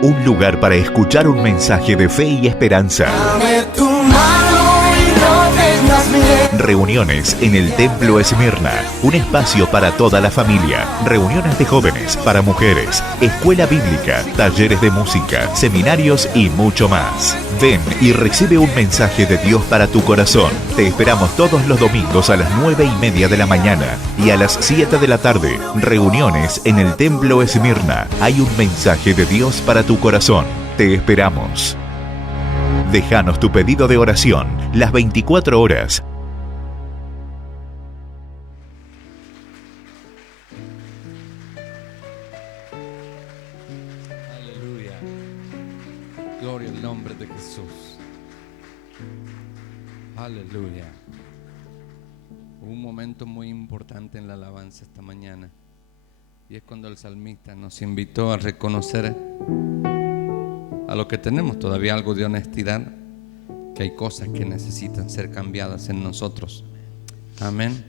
Un lugar para escuchar un mensaje de fe y esperanza. Dame tu mano y no tengas miedo. Reuniones en el Templo Esmirna. Un espacio para toda la familia. Reuniones de jóvenes, para mujeres, escuela bíblica, talleres de música, seminarios y mucho más. Ven y recibe un mensaje de Dios para tu corazón. Te esperamos todos los domingos a las 9:30 de la mañana y a las 7 de la tarde. Reuniones en el Templo Esmirna. Hay un mensaje de Dios para tu corazón. Te esperamos. Déjanos tu pedido de oración las 24 horas. Aleluya. Gloria al nombre de Jesús. Aleluya. Un momento muy importante en la alabanza esta mañana, y es cuando el salmista nos invitó a reconocer a lo que tenemos todavía algo de honestidad, que hay cosas que necesitan ser cambiadas en nosotros. Amén.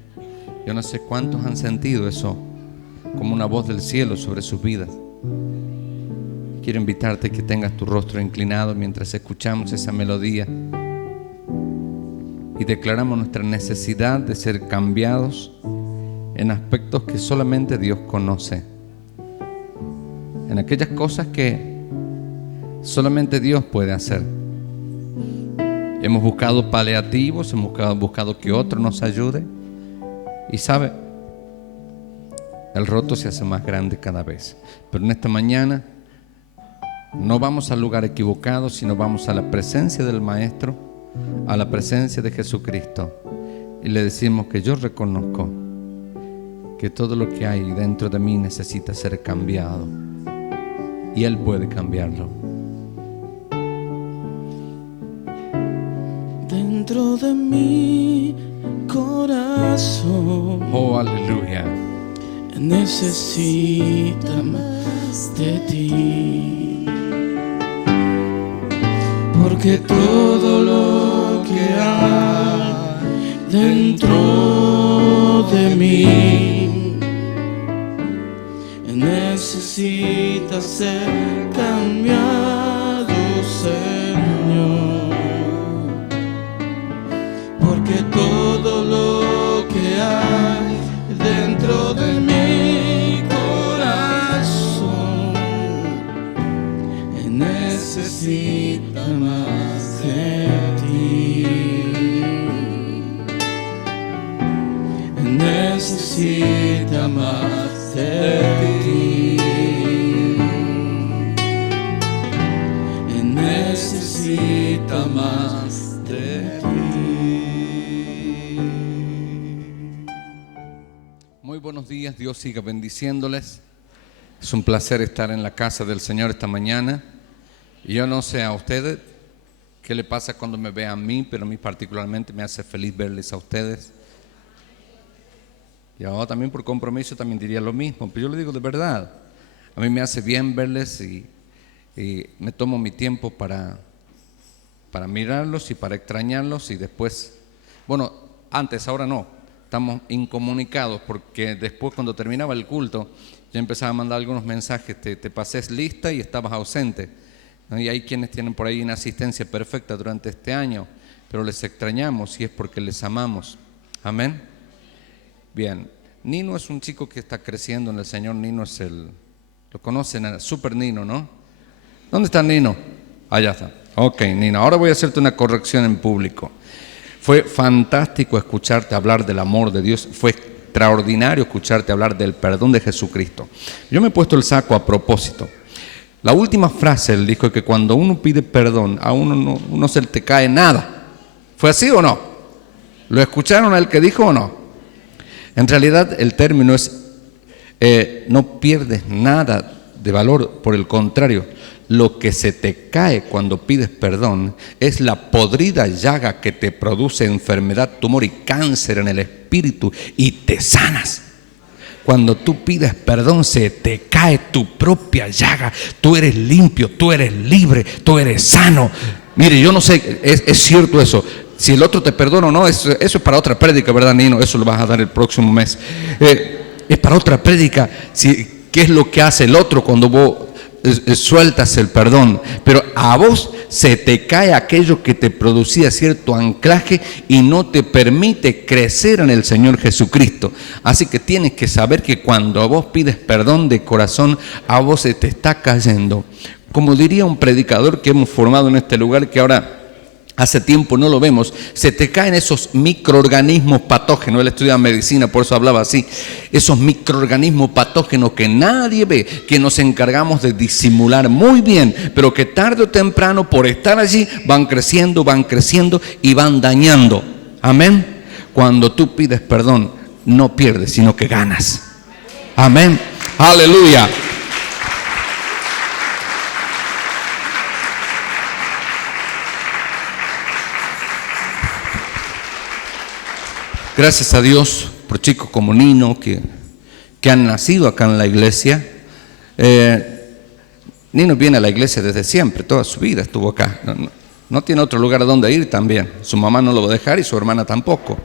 Yo no sé cuántos han sentido eso como una voz del cielo sobre sus vidas. Quiero invitarte a que tengas tu rostro inclinado mientras escuchamos esa melodía y declaramos nuestra necesidad de ser cambiados en aspectos que solamente Dios conoce, en aquellas cosas que solamente Dios puede hacer. Hemos buscado paliativos, hemos buscado que otro nos ayude, y sabe, el roto se hace más grande cada vez. Pero en esta mañana no vamos al lugar equivocado, sino vamos a la presencia del Maestro, a la presencia de Jesucristo, y le decimos que yo reconozco que todo lo que hay dentro de mí necesita ser cambiado, y Él puede cambiarlo. Dentro de mi corazón, Oh, aleluya. necesita más de ti, porque todo lo que hay dentro de mí necesita ser cambiado, Señor, porque todo lo que hay dentro de mi corazón necesita más de ti, necesita más de ti, necesita más de ti. Muy buenos días, Dios siga bendiciéndoles. Es un placer estar en la casa del Señor esta mañana. Y yo no sé a ustedes qué le pasa cuando me ve a mí, pero a mí particularmente me hace feliz verles a ustedes. Y ahora también por compromiso también diría lo mismo, pero yo lo digo de verdad. A mí me hace bien verles y me tomo mi tiempo para mirarlos y para extrañarlos, y después, bueno, antes, ahora no, estamos incomunicados, porque después cuando terminaba el culto yo empezaba a mandar algunos mensajes, te pasé lista y estabas ausente, ¿no? Y hay quienes tienen por ahí una asistencia perfecta durante este año, pero les extrañamos y es porque les amamos. Amén. Bien, Nino es un chico que está creciendo en el Señor. Nino es lo conocen, Super Nino, ¿no? ¿Dónde está Nino? Allá está. Ok, Nino, ahora voy a hacerte una corrección en público. Fue fantástico escucharte hablar del amor de Dios. Fue extraordinario escucharte hablar del perdón de Jesucristo. Yo me he puesto el saco a propósito. La última frase él dijo que cuando uno pide perdón, a uno no se te cae nada. ¿Fue así o no? ¿Lo escucharon a él que dijo o no? En realidad el término es no pierdes nada de valor, por el contrario, lo que se te cae cuando pides perdón es la podrida llaga que te produce enfermedad, tumor y cáncer en el espíritu, y te sanas. Cuando tú pides perdón se te cae tu propia llaga, tú eres limpio, tú eres libre, tú eres sano. Mire, yo no sé, es cierto eso. Si el otro te perdona o no, eso es para otra prédica, ¿verdad, Nino? Eso lo vas a dar el próximo mes. Es para otra prédica. ¿Qué es lo que hace el otro cuando vos sueltas el perdón, pero a vos se te cae aquello que te producía cierto anclaje y no te permite crecer en el Señor Jesucristo. Así que tienes que saber que cuando vos pides perdón de corazón, a vos se te está cayendo. Como diría un predicador que hemos formado en este lugar, que ahora hace tiempo no lo vemos, se te caen esos microorganismos patógenos. Él estudia medicina, por eso hablaba así. Esos microorganismos patógenos que nadie ve, que nos encargamos de disimular muy bien, pero que tarde o temprano, por estar allí, van creciendo y van dañando. Amén. Cuando tú pides perdón, no pierdes, sino que ganas. Amén. Aleluya. Gracias a Dios por chicos como Nino que han nacido acá en la iglesia. Nino viene a la iglesia desde siempre, toda su vida estuvo acá. No tiene otro lugar a donde ir también. Su mamá no lo va a dejar y su hermana tampoco.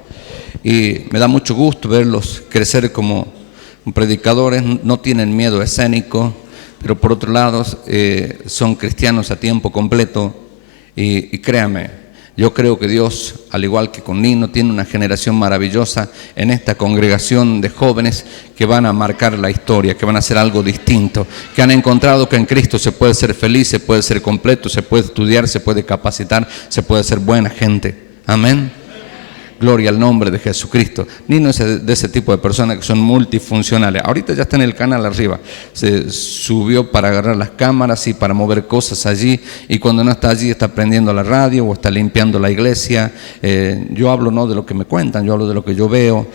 Y me da mucho gusto verlos crecer como predicadores. No tienen miedo escénico, pero por otro lado son cristianos a tiempo completo. Y créame, yo creo que Dios, al igual que con Nino, tiene una generación maravillosa en esta congregación de jóvenes que van a marcar la historia, que van a hacer algo distinto, que han encontrado que en Cristo se puede ser feliz, se puede ser completo, se puede estudiar, se puede capacitar, se puede ser buena gente. Amén. Gloria al nombre de Jesucristo. Nino es de ese tipo de personas que son multifuncionales. Ahorita ya está en el canal arriba. Se subió para agarrar las cámaras y para mover cosas allí. Y cuando no está allí está prendiendo la radio o está limpiando la iglesia. Yo hablo no de lo que me cuentan, yo hablo de lo que yo veo.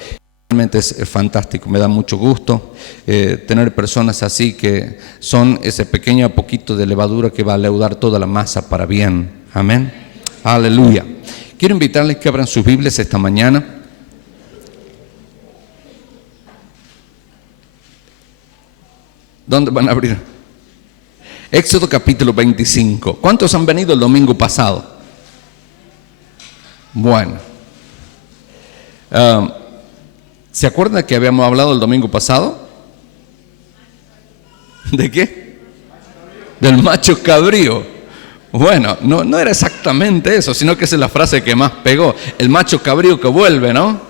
Realmente es fantástico, me da mucho gusto tener personas así que son ese pequeño poquito de levadura que va a leudar toda la masa para bien. Amén. Aleluya. Quiero invitarles que abran sus Biblias esta mañana. ¿Dónde van a abrir? Éxodo capítulo 25. ¿Cuántos han venido el domingo pasado? Bueno. ¿Se acuerdan que habíamos hablado el domingo pasado? ¿De qué? Del macho cabrío. Bueno, no era exactamente eso, sino que esa es la frase que más pegó. El macho cabrío que vuelve, ¿no?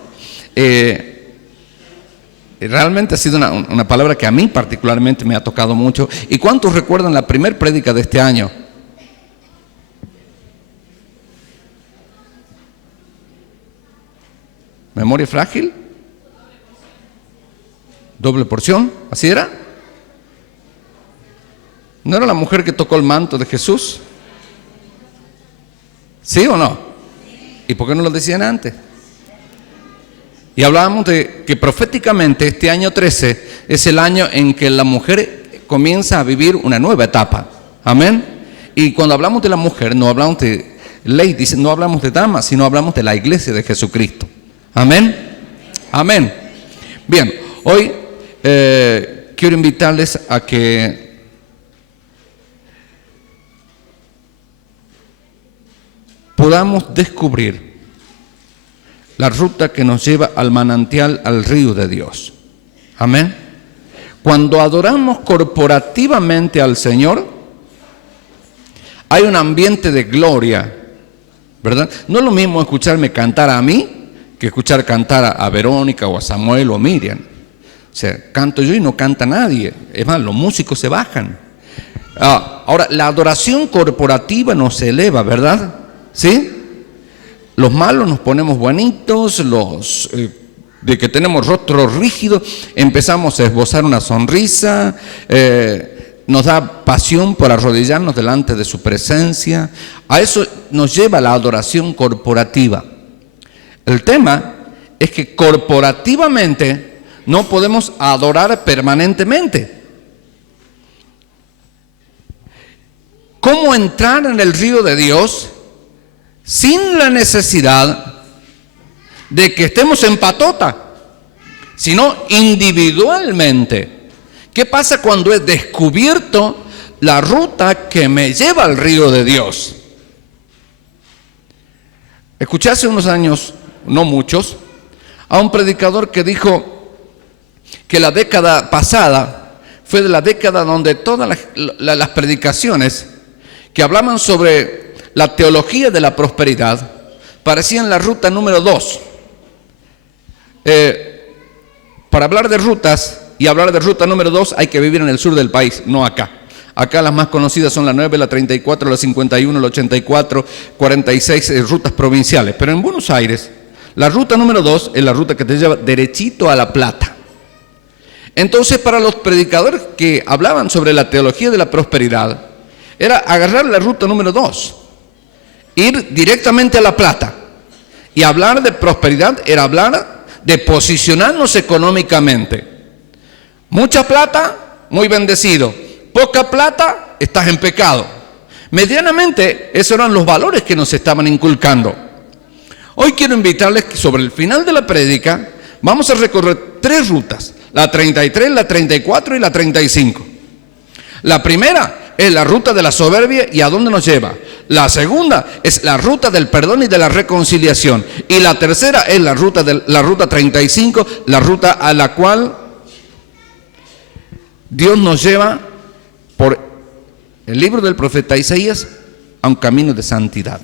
Realmente ha sido una palabra que a mí particularmente me ha tocado mucho. ¿Y cuántos recuerdan la primer prédica de este año? ¿Memoria frágil? ¿Doble porción? ¿Así era? ¿No era la mujer que tocó el manto de Jesús? ¿Sí o no? ¿Y por qué no lo decían antes? Y hablábamos de que proféticamente este año 13 es el año en que la mujer comienza a vivir una nueva etapa. Amén. Y cuando hablamos de la mujer, no hablamos de ladies, no hablamos de damas, sino hablamos de la iglesia de Jesucristo. Amén. Amén. Bien, hoy quiero invitarles a que podamos descubrir la ruta que nos lleva al manantial, al río de Dios. Amén. Cuando adoramos corporativamente al Señor, hay un ambiente de gloria, ¿verdad? No es lo mismo escucharme cantar a mí que escuchar cantar a Verónica o a Samuel o a Miriam. O sea, canto yo y no canta nadie. Es más, los músicos se bajan. Ahora, la adoración corporativa nos eleva, ¿verdad? ¿Sí? Los malos nos ponemos bonitos, los de que tenemos rostros rígidos, empezamos a esbozar una sonrisa, nos da pasión por arrodillarnos delante de su presencia. A eso nos lleva la adoración corporativa. El tema es que corporativamente no podemos adorar permanentemente. ¿Cómo entrar en el río de Dios sin la necesidad de que estemos en patota, sino individualmente? ¿Qué pasa cuando he descubierto la ruta que me lleva al río de Dios? Escuché hace unos años, no muchos, a un predicador que dijo que la década pasada fue de la década donde todas las predicaciones que hablaban sobre la teología de la prosperidad parecían la ruta número 2. Para hablar de rutas y hablar de ruta número 2 hay que vivir en el sur del país, no acá. Acá las más conocidas son la 9, la 34, la 51, la 84, 46 rutas provinciales. Pero en Buenos Aires, la ruta número 2 es la ruta que te lleva derechito a La Plata. Entonces, para los predicadores que hablaban sobre la teología de la prosperidad, era agarrar la ruta número 2, ir directamente a La Plata. Y hablar de prosperidad era hablar de posicionarnos económicamente. Mucha plata, muy bendecido. Poca plata, estás en pecado. Medianamente, esos eran los valores que nos estaban inculcando. Hoy quiero invitarles que sobre el final de la prédica vamos a recorrer 3 rutas: la 33, la 34 y la 35. La primera es la ruta de la soberbia y a dónde nos lleva. La segunda es la ruta del perdón y de la reconciliación. Y la tercera es la ruta 35, la ruta a la cual Dios nos lleva por el libro del profeta Isaías a un camino de santidad.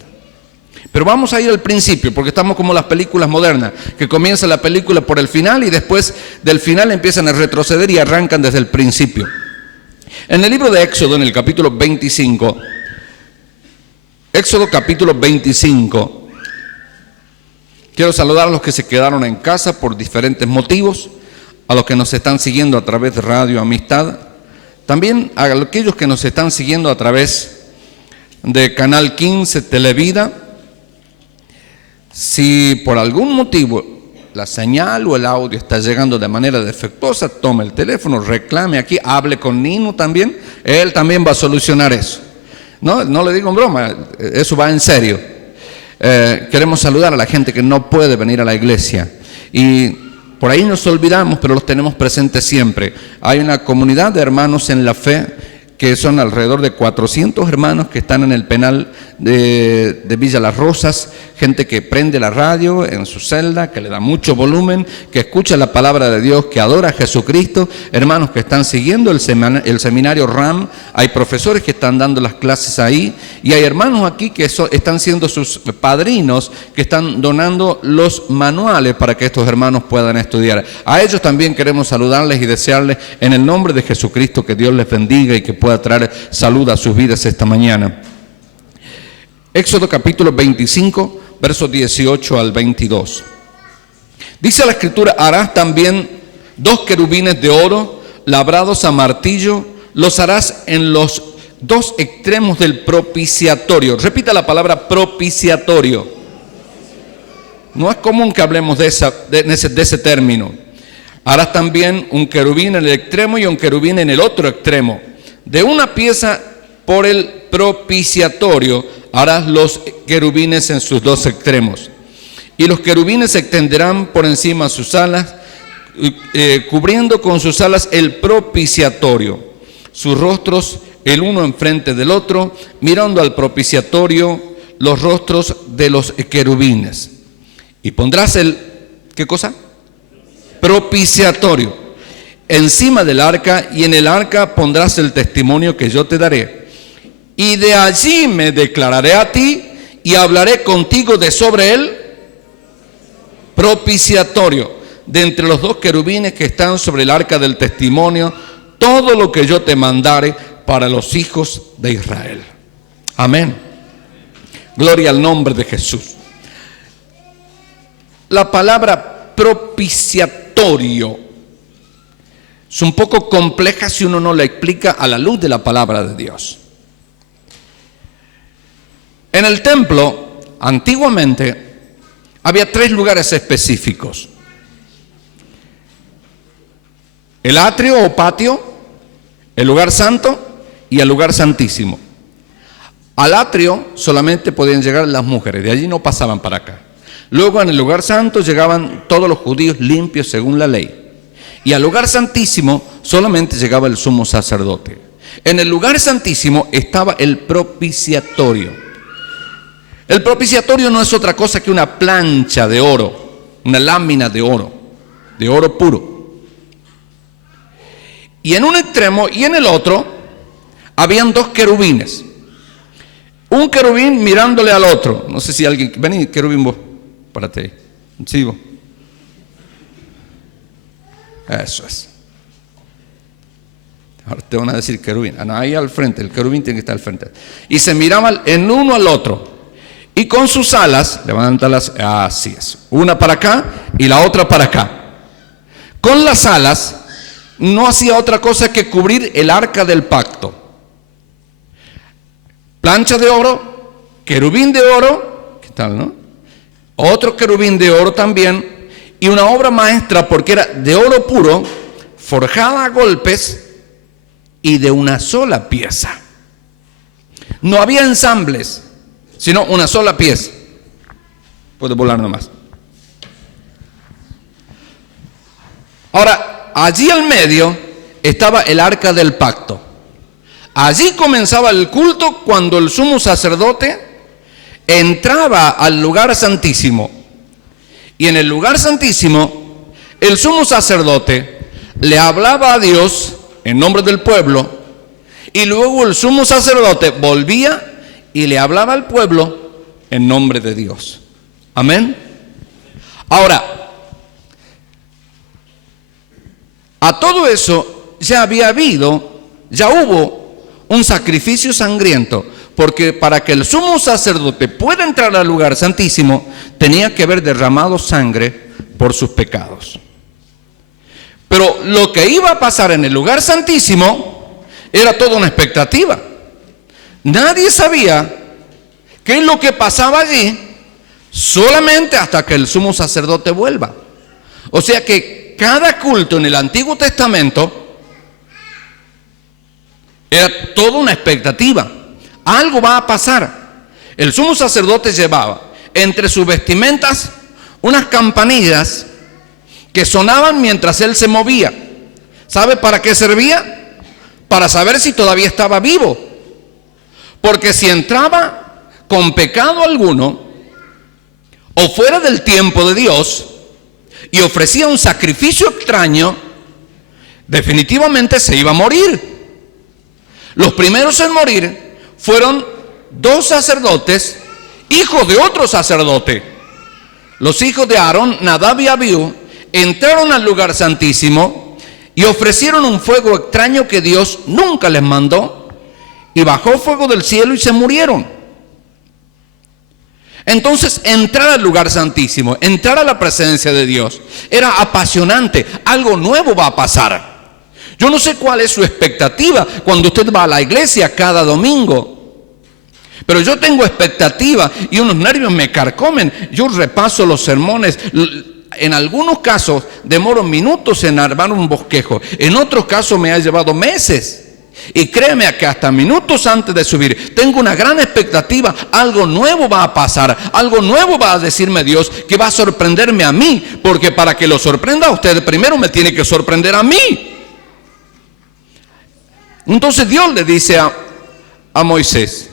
Pero vamos a ir al principio, porque estamos como las películas modernas, que comienza la película por el final y después del final empiezan a retroceder y arrancan desde el principio. En el libro de Éxodo, en el capítulo 25, Éxodo capítulo 25, quiero saludar a los que se quedaron en casa por diferentes motivos, a los que nos están siguiendo a través de Radio Amistad, también a aquellos que nos están siguiendo a través de Canal 15 Televida. Si por algún motivo la señal o el audio está llegando de manera defectuosa, tome el teléfono, reclame aquí, hable con Nino también, él también va a solucionar eso. No le digo en broma, eso va en serio. Queremos saludar a la gente que no puede venir a la iglesia y por ahí nos olvidamos, pero los tenemos presentes siempre. Hay una comunidad de hermanos en la fe que son alrededor de 400 hermanos que están en el penal de Villa Las Rosas, gente que prende la radio en su celda, que le da mucho volumen, que escucha la palabra de Dios, que adora a Jesucristo, hermanos que están siguiendo el seminario RAM, hay profesores que están dando las clases ahí, y hay hermanos aquí que están siendo sus padrinos, que están donando los manuales para que estos hermanos puedan estudiar. A ellos también queremos saludarles y desearles en el nombre de Jesucristo que Dios les bendiga y que pueda traer salud a sus vidas esta mañana. Éxodo capítulo 25, versos 18 al 22. Dice la Escritura: harás también 2 querubines de oro labrados a martillo, los harás en los 2 extremos del propiciatorio. Repita la palabra propiciatorio. No es común que hablemos de ese término. Harás también un querubín en el extremo y un querubín en el otro extremo. De una pieza por el propiciatorio harás los querubines en sus 2 extremos. Y los querubines se extenderán por encima de sus alas, cubriendo con sus alas el propiciatorio. Sus rostros el uno enfrente del otro, mirando al propiciatorio los rostros de los querubines. Y pondrás ¿qué cosa? Propiciatorio encima del arca, y en el arca pondrás el testimonio que yo te daré. Y de allí me declararé a ti y hablaré contigo de sobre él propiciatorio, de entre los 2 querubines que están sobre el arca del testimonio, todo lo que yo te mandare para los hijos de Israel. Amén. Gloria al nombre de Jesús. La palabra propiciatorio es un poco compleja si uno no la explica a la luz de la palabra de Dios. En el templo, antiguamente, había 3 lugares específicos: el atrio o patio, el lugar santo y el lugar santísimo. Al atrio solamente podían llegar las mujeres, de allí no pasaban para acá. Luego en el lugar santo llegaban todos los judíos limpios según la ley. Y al lugar santísimo solamente llegaba el sumo sacerdote. En el lugar santísimo estaba el propiciatorio. El propiciatorio no es otra cosa que una plancha de oro, una lámina de oro puro. Y en un extremo y en el otro habían 2 querubines. Un querubín mirándole al otro. No sé si alguien... Vení, querubín, vos. Párate ahí. Sí, vos. Eso es. Ahora te van a decir querubín. No, ahí al frente. El querubín tiene que estar al frente. Y se miraban en uno al otro. Y con sus alas, levántalas, así es. Una para acá y la otra para acá. Con las alas no hacía otra cosa que cubrir el arca del pacto. Plancha de oro, querubín de oro, ¿qué tal, no? Otro querubín de oro también, y una obra maestra porque era de oro puro, forjada a golpes y de una sola pieza. No había ensambles, sino una sola pieza. Puede volar nomás. Ahora, allí al medio estaba el arca del pacto. Allí comenzaba el culto cuando el sumo sacerdote entraba al lugar santísimo. Y en el lugar santísimo, el sumo sacerdote le hablaba a Dios en nombre del pueblo, y luego el sumo sacerdote volvía y le hablaba al pueblo en nombre de Dios. Amén. Ahora, a todo eso ya hubo un sacrificio sangriento, porque para que el sumo sacerdote pueda entrar al lugar santísimo, tenía que haber derramado sangre por sus pecados. Pero lo que iba a pasar en el lugar santísimo era toda una expectativa. Nadie sabía qué es lo que pasaba allí, solamente hasta que el sumo sacerdote vuelva. O sea que cada culto en el Antiguo Testamento era toda una expectativa. Algo va a pasar. El sumo sacerdote llevaba entre sus vestimentas unas campanillas que sonaban mientras él se movía. ¿Sabe para qué servía? Para saber si todavía estaba vivo. Porque si entraba con pecado alguno o fuera del tiempo de Dios y ofrecía un sacrificio extraño, definitivamente se iba a morir. Los primeros en morir fueron 2 sacerdotes, hijos de otro sacerdote. Los hijos de Aarón, Nadab y Abiú, entraron al lugar santísimo y ofrecieron un fuego extraño que Dios nunca les mandó, y bajó fuego del cielo y se murieron. Entonces, entrar al lugar santísimo, entrar a la presencia de Dios, era apasionante. Algo nuevo va a pasar. Yo no sé cuál es su expectativa cuando usted va a la iglesia cada domingo, pero yo tengo expectativa y unos nervios me carcomen. Yo repaso los sermones. En algunos casos demoro minutos en armar un bosquejo. En otros casos me ha llevado meses. Y créeme que hasta minutos antes de subir tengo una gran expectativa. Algo nuevo va a pasar, algo nuevo va a decirme Dios, que va a sorprenderme a mí, porque para que lo sorprenda a usted primero me tiene que sorprender a mí. Entonces Dios le dice a Moisés: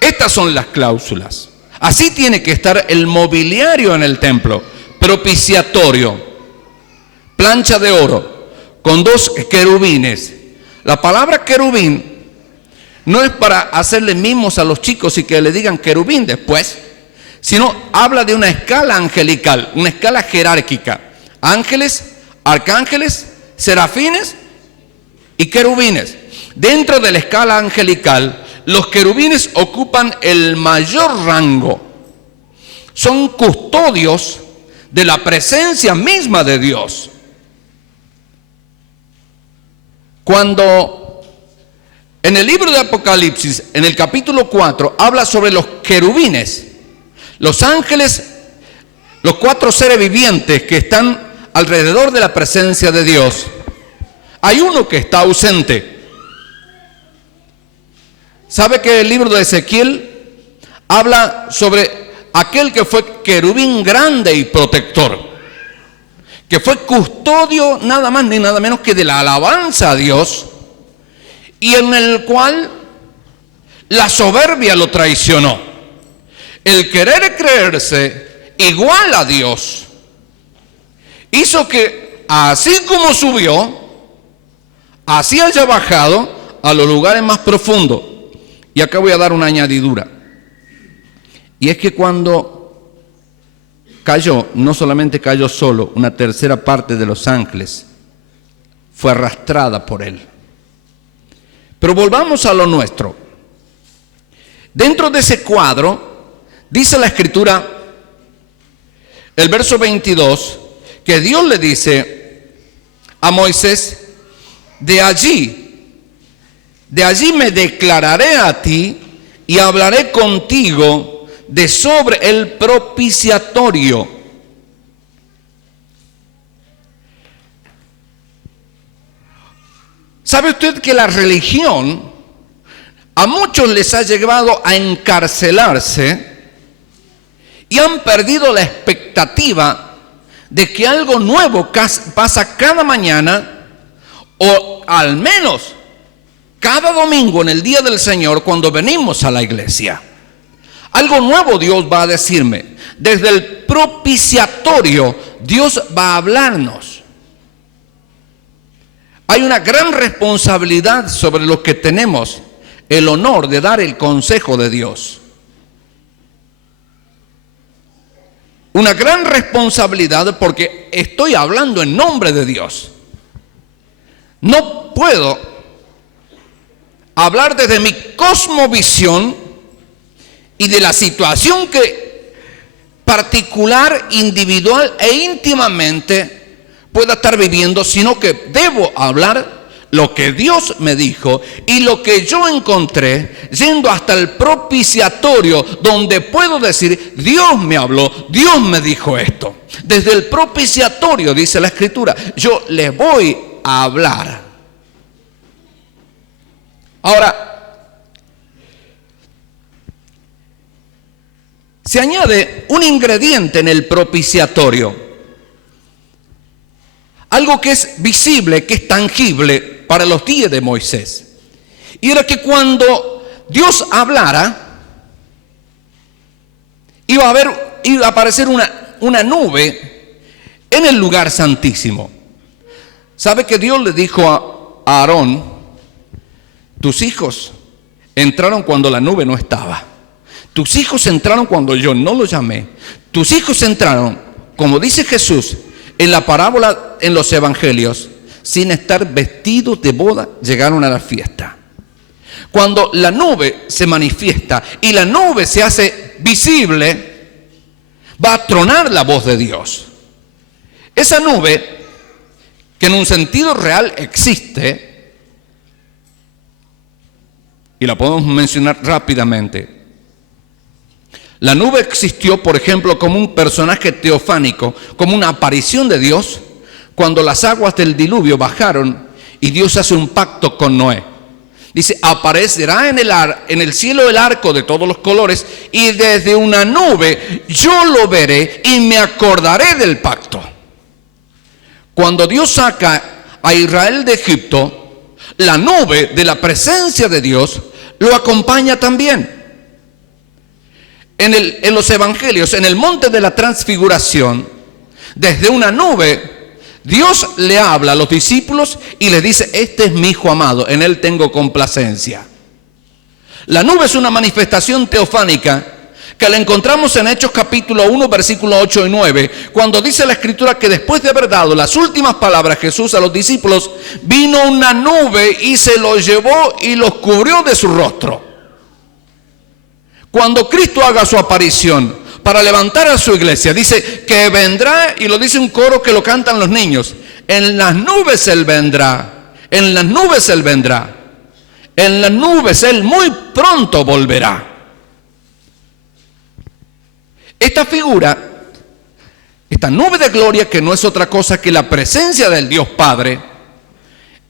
estas son las cláusulas. Así tiene que estar el mobiliario en el templo: propiciatorio, plancha de oro, con 2 querubines. La palabra querubín no es para hacerle mimos a los chicos y que le digan querubín después, sino habla de una escala angelical, una escala jerárquica. Ángeles, arcángeles, serafines y querubines. Dentro de la escala angelical, los querubines ocupan el mayor rango. Son custodios de la presencia misma de Dios. Cuando en el libro de Apocalipsis, en el capítulo 4, habla sobre los querubines, los ángeles, los 4 seres vivientes que están alrededor de la presencia de Dios, hay uno que está ausente. ¿Sabe que el libro de Ezequiel habla sobre aquel que fue querubín grande y protector, que fue custodio nada más ni nada menos que de la alabanza a Dios, y en el cual la soberbia lo traicionó? El querer creerse igual a Dios hizo que así como subió, así haya bajado a los lugares más profundos. Y acá voy a dar una añadidura. Y es que cuando cayó, no solamente cayó solo, una tercera parte de los ángeles fue arrastrada por él. Pero volvamos a lo nuestro. Dentro de ese cuadro, dice la Escritura, el verso 22, que Dios le dice a Moisés, de allí me declararé a ti y hablaré contigo de sobre el propiciatorio. ¿Sabe usted que la religión a muchos les ha llevado a encarcelarse y han perdido la expectativa de que algo nuevo pasa cada mañana o al menos cada domingo en el día del Señor cuando venimos a la iglesia? Algo nuevo Dios va a decirme. Desde el propiciatorio Dios va a hablarnos. Hay una gran responsabilidad sobre los que tenemos el honor de dar el consejo de Dios. Una gran responsabilidad porque estoy hablando en nombre de Dios. No puedo hablar desde mi cosmovisión y de la situación que particular, individual e íntimamente pueda estar viviendo, sino que debo hablar lo que Dios me dijo y lo que yo encontré yendo hasta el propiciatorio, donde puedo decir, Dios me habló, Dios me dijo esto. Desde el propiciatorio, dice la Escritura, yo les voy a hablar. Ahora, se añade un ingrediente en el propiciatorio, algo que es visible, que es tangible para los días de Moisés. Y era que cuando Dios hablara, iba a aparecer una nube en el lugar santísimo. ¿Sabe que Dios le dijo a Aarón, tus hijos entraron cuando la nube no estaba? Tus hijos entraron cuando yo no los llamé. Tus hijos entraron, como dice Jesús en la parábola en los evangelios, sin estar vestidos de boda, llegaron a la fiesta. Cuando la nube se manifiesta y la nube se hace visible, va a tronar la voz de Dios. Esa nube, que en un sentido real existe, y la podemos mencionar rápidamente. La nube existió, por ejemplo, como un personaje teofánico, como una aparición de Dios, cuando las aguas del diluvio bajaron y Dios hace un pacto con Noé. Dice, aparecerá en el cielo el arco de todos los colores y desde una nube yo lo veré y me acordaré del pacto. Cuando Dios saca a Israel de Egipto, la nube de la presencia de Dios lo acompaña también. En los evangelios, en el monte de la transfiguración, desde una nube, Dios le habla a los discípulos y les dice, este es mi hijo amado, en él tengo complacencia. La nube es una manifestación teofánica que la encontramos en Hechos capítulo 1, versículos 8 y 9, cuando dice la Escritura que después de haber dado las últimas palabras Jesús a los discípulos, vino una nube y se los llevó y los cubrió de su rostro. Cuando Cristo haga su aparición para levantar a su iglesia, dice que vendrá, y lo dice un coro que lo cantan los niños, en las nubes Él vendrá, en las nubes Él vendrá, en las nubes Él muy pronto volverá. Esta figura, esta nube de gloria, que no es otra cosa que la presencia del Dios Padre,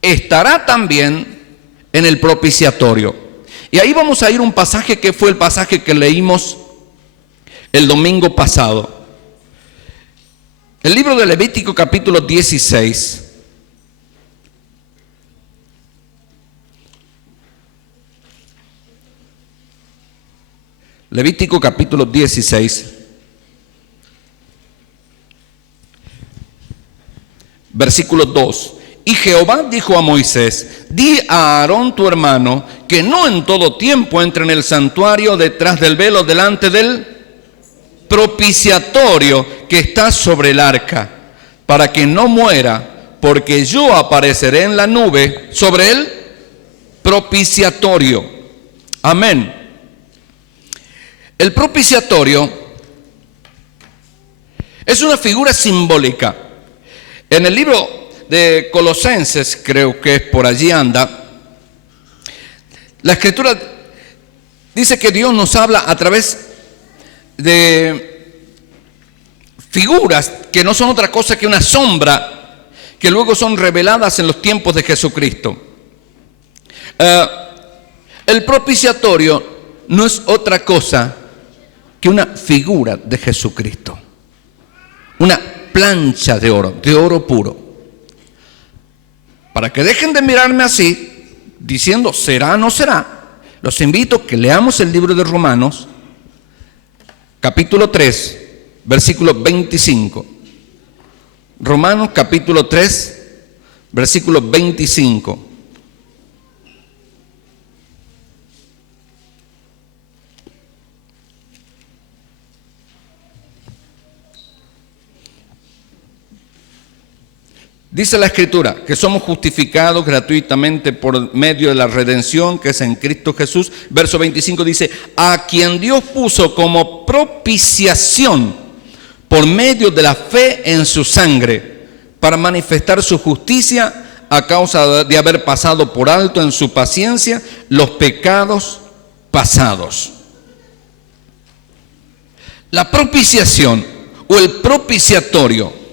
estará también en el propiciatorio. Y ahí vamos a ir a un pasaje que fue el pasaje que leímos el domingo pasado. El libro de Levítico capítulo 16. Levítico capítulo 16. Versículo 2. Y Jehová dijo a Moisés: di a Aarón tu hermano que no en todo tiempo entre en el santuario detrás del velo delante del propiciatorio que está sobre el arca, para que no muera, porque yo apareceré en la nube sobre el propiciatorio. Amén. El propiciatorio es una figura simbólica. En el libro de Colosenses, creo que por allí anda, la Escritura dice que Dios nos habla a través de figuras que no son otra cosa que una sombra, que luego son reveladas en los tiempos de Jesucristo. El propiciatorio no es otra cosa que una figura de Jesucristo, una plancha de oro puro. Para que dejen de mirarme así, diciendo será o no será, los invito a que leamos el libro de Romanos, capítulo 3, versículo 25. Romanos capítulo 3, versículo 25. Dice la Escritura que somos justificados gratuitamente por medio de la redención que es en Cristo Jesús. Verso 25 dice: a quien Dios puso como propiciación por medio de la fe en su sangre, para manifestar su justicia a causa de haber pasado por alto en su paciencia los pecados pasados. La propiciación o el propiciatorio.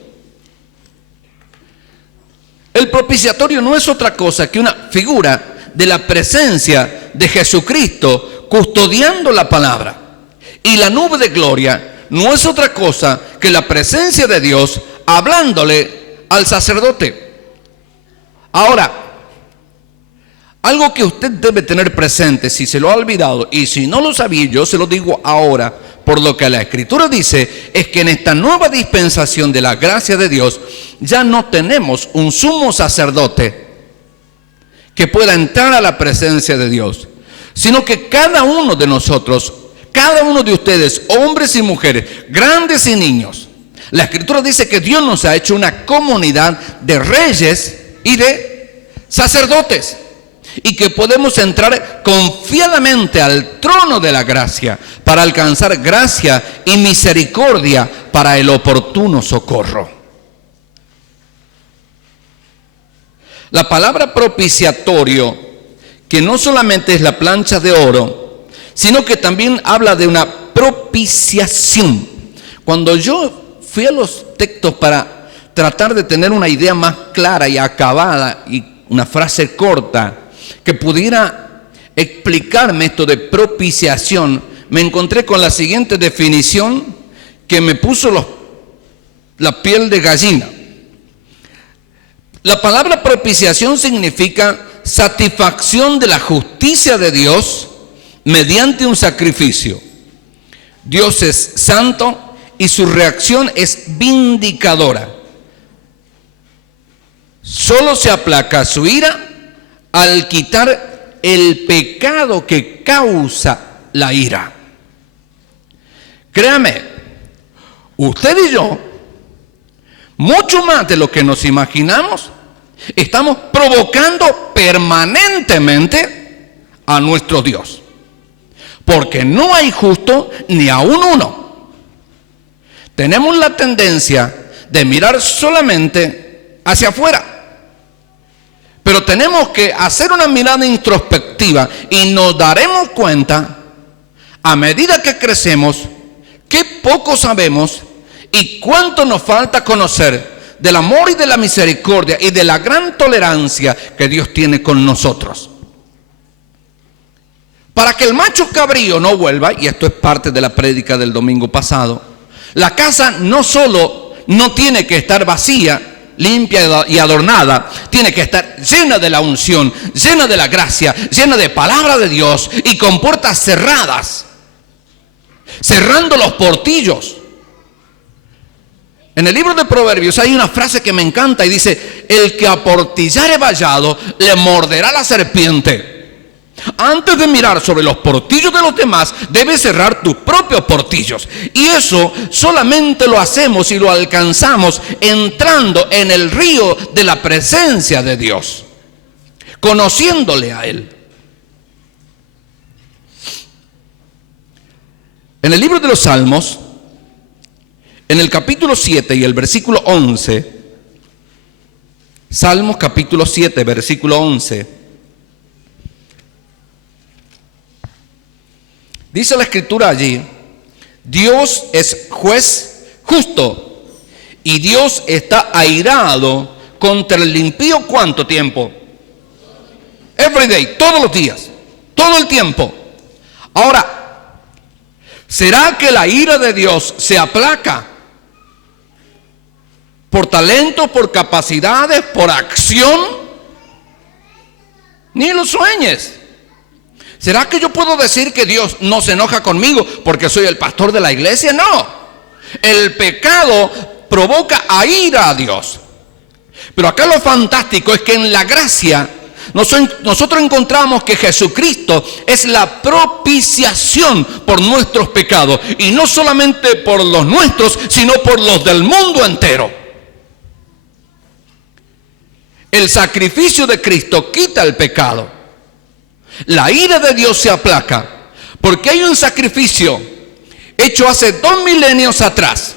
El propiciatorio no es otra cosa que una figura de la presencia de Jesucristo custodiando la palabra. Y la nube de gloria no es otra cosa que la presencia de Dios hablándole al sacerdote. Ahora, algo que usted debe tener presente, si se lo ha olvidado y si no lo sabía, yo se lo digo ahora, por lo que la Escritura dice, es que en esta nueva dispensación de la gracia de Dios, ya no tenemos un sumo sacerdote que pueda entrar a la presencia de Dios, sino que cada uno de nosotros, cada uno de ustedes, hombres y mujeres, grandes y niños, la Escritura dice que Dios nos ha hecho una comunidad de reyes y de sacerdotes, y que podemos entrar confiadamente al trono de la gracia para alcanzar gracia y misericordia para el oportuno socorro. La palabra propiciatorio, que no solamente es la plancha de oro, sino que también habla de una propiciación. Cuando yo fui a los textos para tratar de tener una idea más clara y acabada y una frase corta que pudiera explicarme esto de propiciación, me encontré con la siguiente definición que me puso la piel de gallina. La palabra propiciación significa satisfacción de la justicia de Dios mediante un sacrificio. Dios es santo y su reacción es vindicadora. Solo se aplaca su ira al quitar el pecado que causa la ira. Créame, usted y yo, mucho más de lo que nos imaginamos, estamos provocando permanentemente a nuestro Dios. Porque no hay justo ni aún uno. Tenemos la tendencia de mirar solamente hacia afuera. Pero tenemos que hacer una mirada introspectiva y nos daremos cuenta, a medida que crecemos, qué poco sabemos y cuánto nos falta conocer del amor y de la misericordia y de la gran tolerancia que Dios tiene con nosotros. Para que el macho cabrío no vuelva, y esto es parte de la prédica del domingo pasado, la casa no solo no tiene que estar vacía, limpia y adornada, tiene que estar llena de la unción, llena de la gracia, llena de palabra de Dios y con puertas cerradas, cerrando los portillos. En el libro de Proverbios hay una frase que me encanta y dice: el que aportillare vallado le morderá la serpiente. Antes de mirar sobre los portillos de los demás, debes cerrar tus propios portillos. Y eso solamente lo hacemos y lo alcanzamos entrando en el río de la presencia de Dios, conociéndole a Él. En el libro de los Salmos, en el capítulo 7 y el versículo 11, Salmos capítulo 7, versículo 11, dice la escritura allí: Dios es juez justo y Dios está airado contra el impío. ¿Cuánto tiempo? Every day, todos los días, todo el tiempo. Ahora, ¿será que la ira de Dios se aplaca por talento, por capacidades, por acción? Ni lo sueñes. ¿Será que yo puedo decir que Dios no se enoja conmigo porque soy el pastor de la iglesia? No. El pecado provoca a ira a Dios. Pero acá lo fantástico es que en la gracia nosotros encontramos que Jesucristo es la propiciación por nuestros pecados. Y no solamente por los nuestros, sino por los del mundo entero. El sacrificio de Cristo quita el pecado. La ira de Dios se aplaca porque hay un sacrificio hecho hace 2 milenios atrás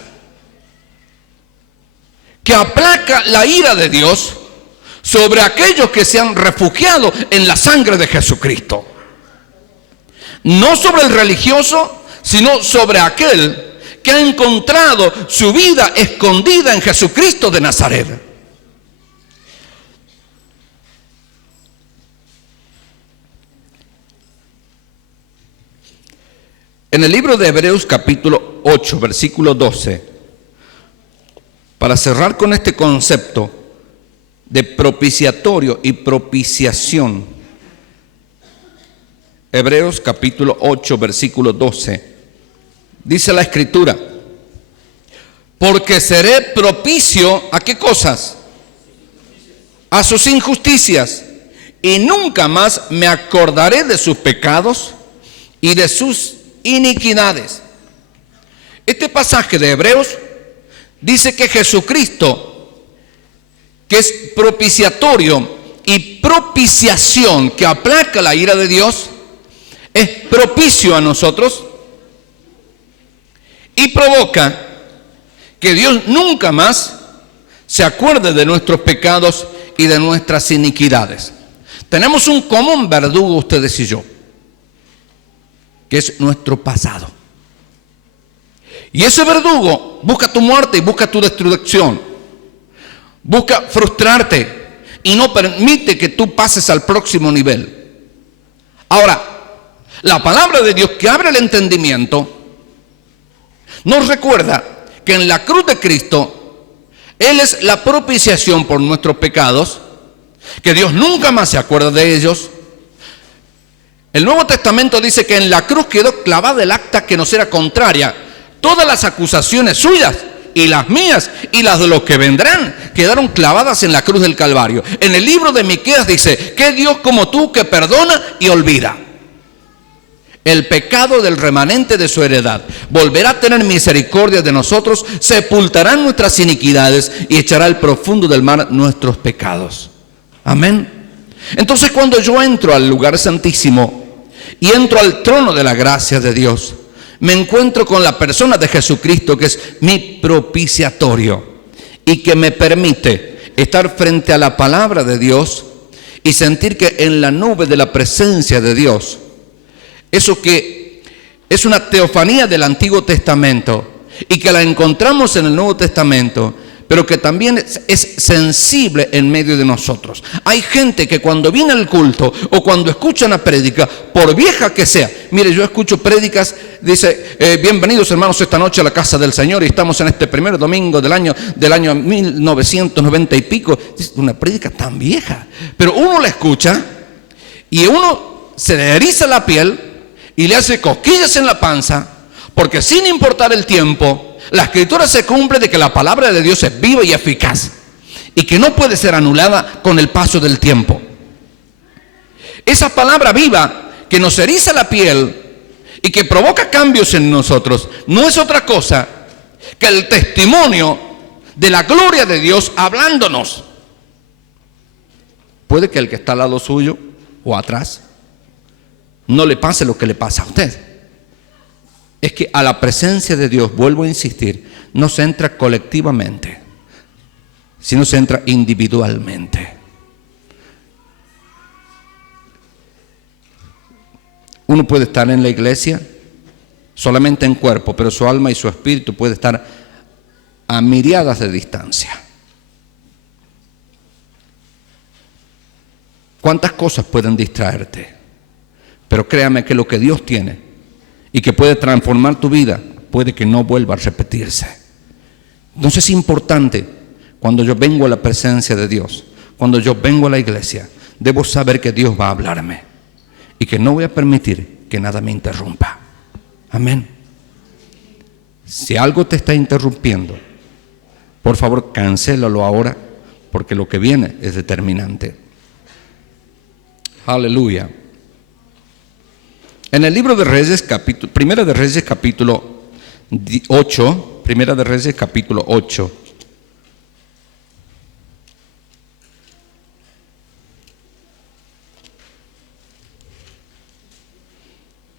que aplaca la ira de Dios sobre aquellos que se han refugiado en la sangre de Jesucristo. No sobre el religioso, sino sobre aquel que ha encontrado su vida escondida en Jesucristo de Nazaret. En el libro de Hebreos capítulo 8, versículo 12, para cerrar con este concepto de propiciatorio y propiciación, Hebreos capítulo 8, versículo 12, dice la escritura: porque seré propicio ¿a qué cosas? A sus injusticias, y nunca más me acordaré de sus pecados y de sus iniquidades. Este pasaje de Hebreos dice que Jesucristo, que es propiciatorio y propiciación, que aplaca la ira de Dios, es propicio a nosotros y provoca que Dios nunca más se acuerde de nuestros pecados y de nuestras iniquidades. Tenemos un común verdugo, ustedes y yo, que es nuestro pasado. Y ese verdugo busca tu muerte y busca tu destrucción. Busca frustrarte y no permite que tú pases al próximo nivel. Ahora, la palabra de Dios, que abre el entendimiento, nos recuerda que en la cruz de Cristo Él es la propiciación por nuestros pecados, que Dios nunca más se acuerda de ellos. El Nuevo Testamento dice que en la cruz quedó clavada el acta que nos era contraria. Todas las acusaciones suyas y las mías y las de los que vendrán quedaron clavadas en la cruz del Calvario. En el libro de Miqueas dice: ¿qué Dios como tú que perdona y olvida el pecado del remanente de su heredad? Volverá a tener misericordia de nosotros, sepultará nuestras iniquidades y echará al profundo del mar nuestros pecados. Amén. Entonces, cuando yo entro al lugar santísimo y entro al trono de la gracia de Dios, me encuentro con la persona de Jesucristo, que es mi propiciatorio y que me permite estar frente a la palabra de Dios y sentir que en la nube de la presencia de Dios, eso que es una teofanía del Antiguo Testamento y que la encontramos en el Nuevo Testamento, pero que también es sensible en medio de nosotros. Hay gente que cuando viene al culto o cuando escucha una prédica, por vieja que sea, mire, yo escucho prédicas, dice, bienvenidos hermanos esta noche a la casa del Señor, y estamos en este primer domingo del año 1990 y pico. Es una prédica tan vieja, pero uno la escucha y uno se le eriza la piel y le hace cosquillas en la panza, porque sin importar el tiempo, La Escritura se cumple de que la palabra de Dios es viva y eficaz y que no puede ser anulada con el paso del tiempo. Esa palabra viva que nos eriza la piel y que provoca cambios en nosotros no es otra cosa que el testimonio de la gloria de Dios hablándonos. Puede que el que está al lado suyo o atrás no le pase lo que le pasa a usted. Es que a la presencia de Dios, vuelvo a insistir, no se entra colectivamente, sino se entra individualmente. Uno puede estar en la iglesia solamente en cuerpo, pero su alma y su espíritu puede estar a miriadas de distancia. ¿Cuántas cosas pueden distraerte? Pero créame que lo que Dios tiene y que puede transformar tu vida, puede que no vuelva a repetirse. Entonces es importante, cuando yo vengo a la presencia de Dios, cuando yo vengo a la iglesia, debo saber que Dios va a hablarme y que no voy a permitir que nada me interrumpa. Amén. Si algo te está interrumpiendo, por favor, cancélalo ahora, porque lo que viene es determinante. Aleluya. En el libro de Reyes, Primera de Reyes, capítulo 8, Primera de Reyes, capítulo 8.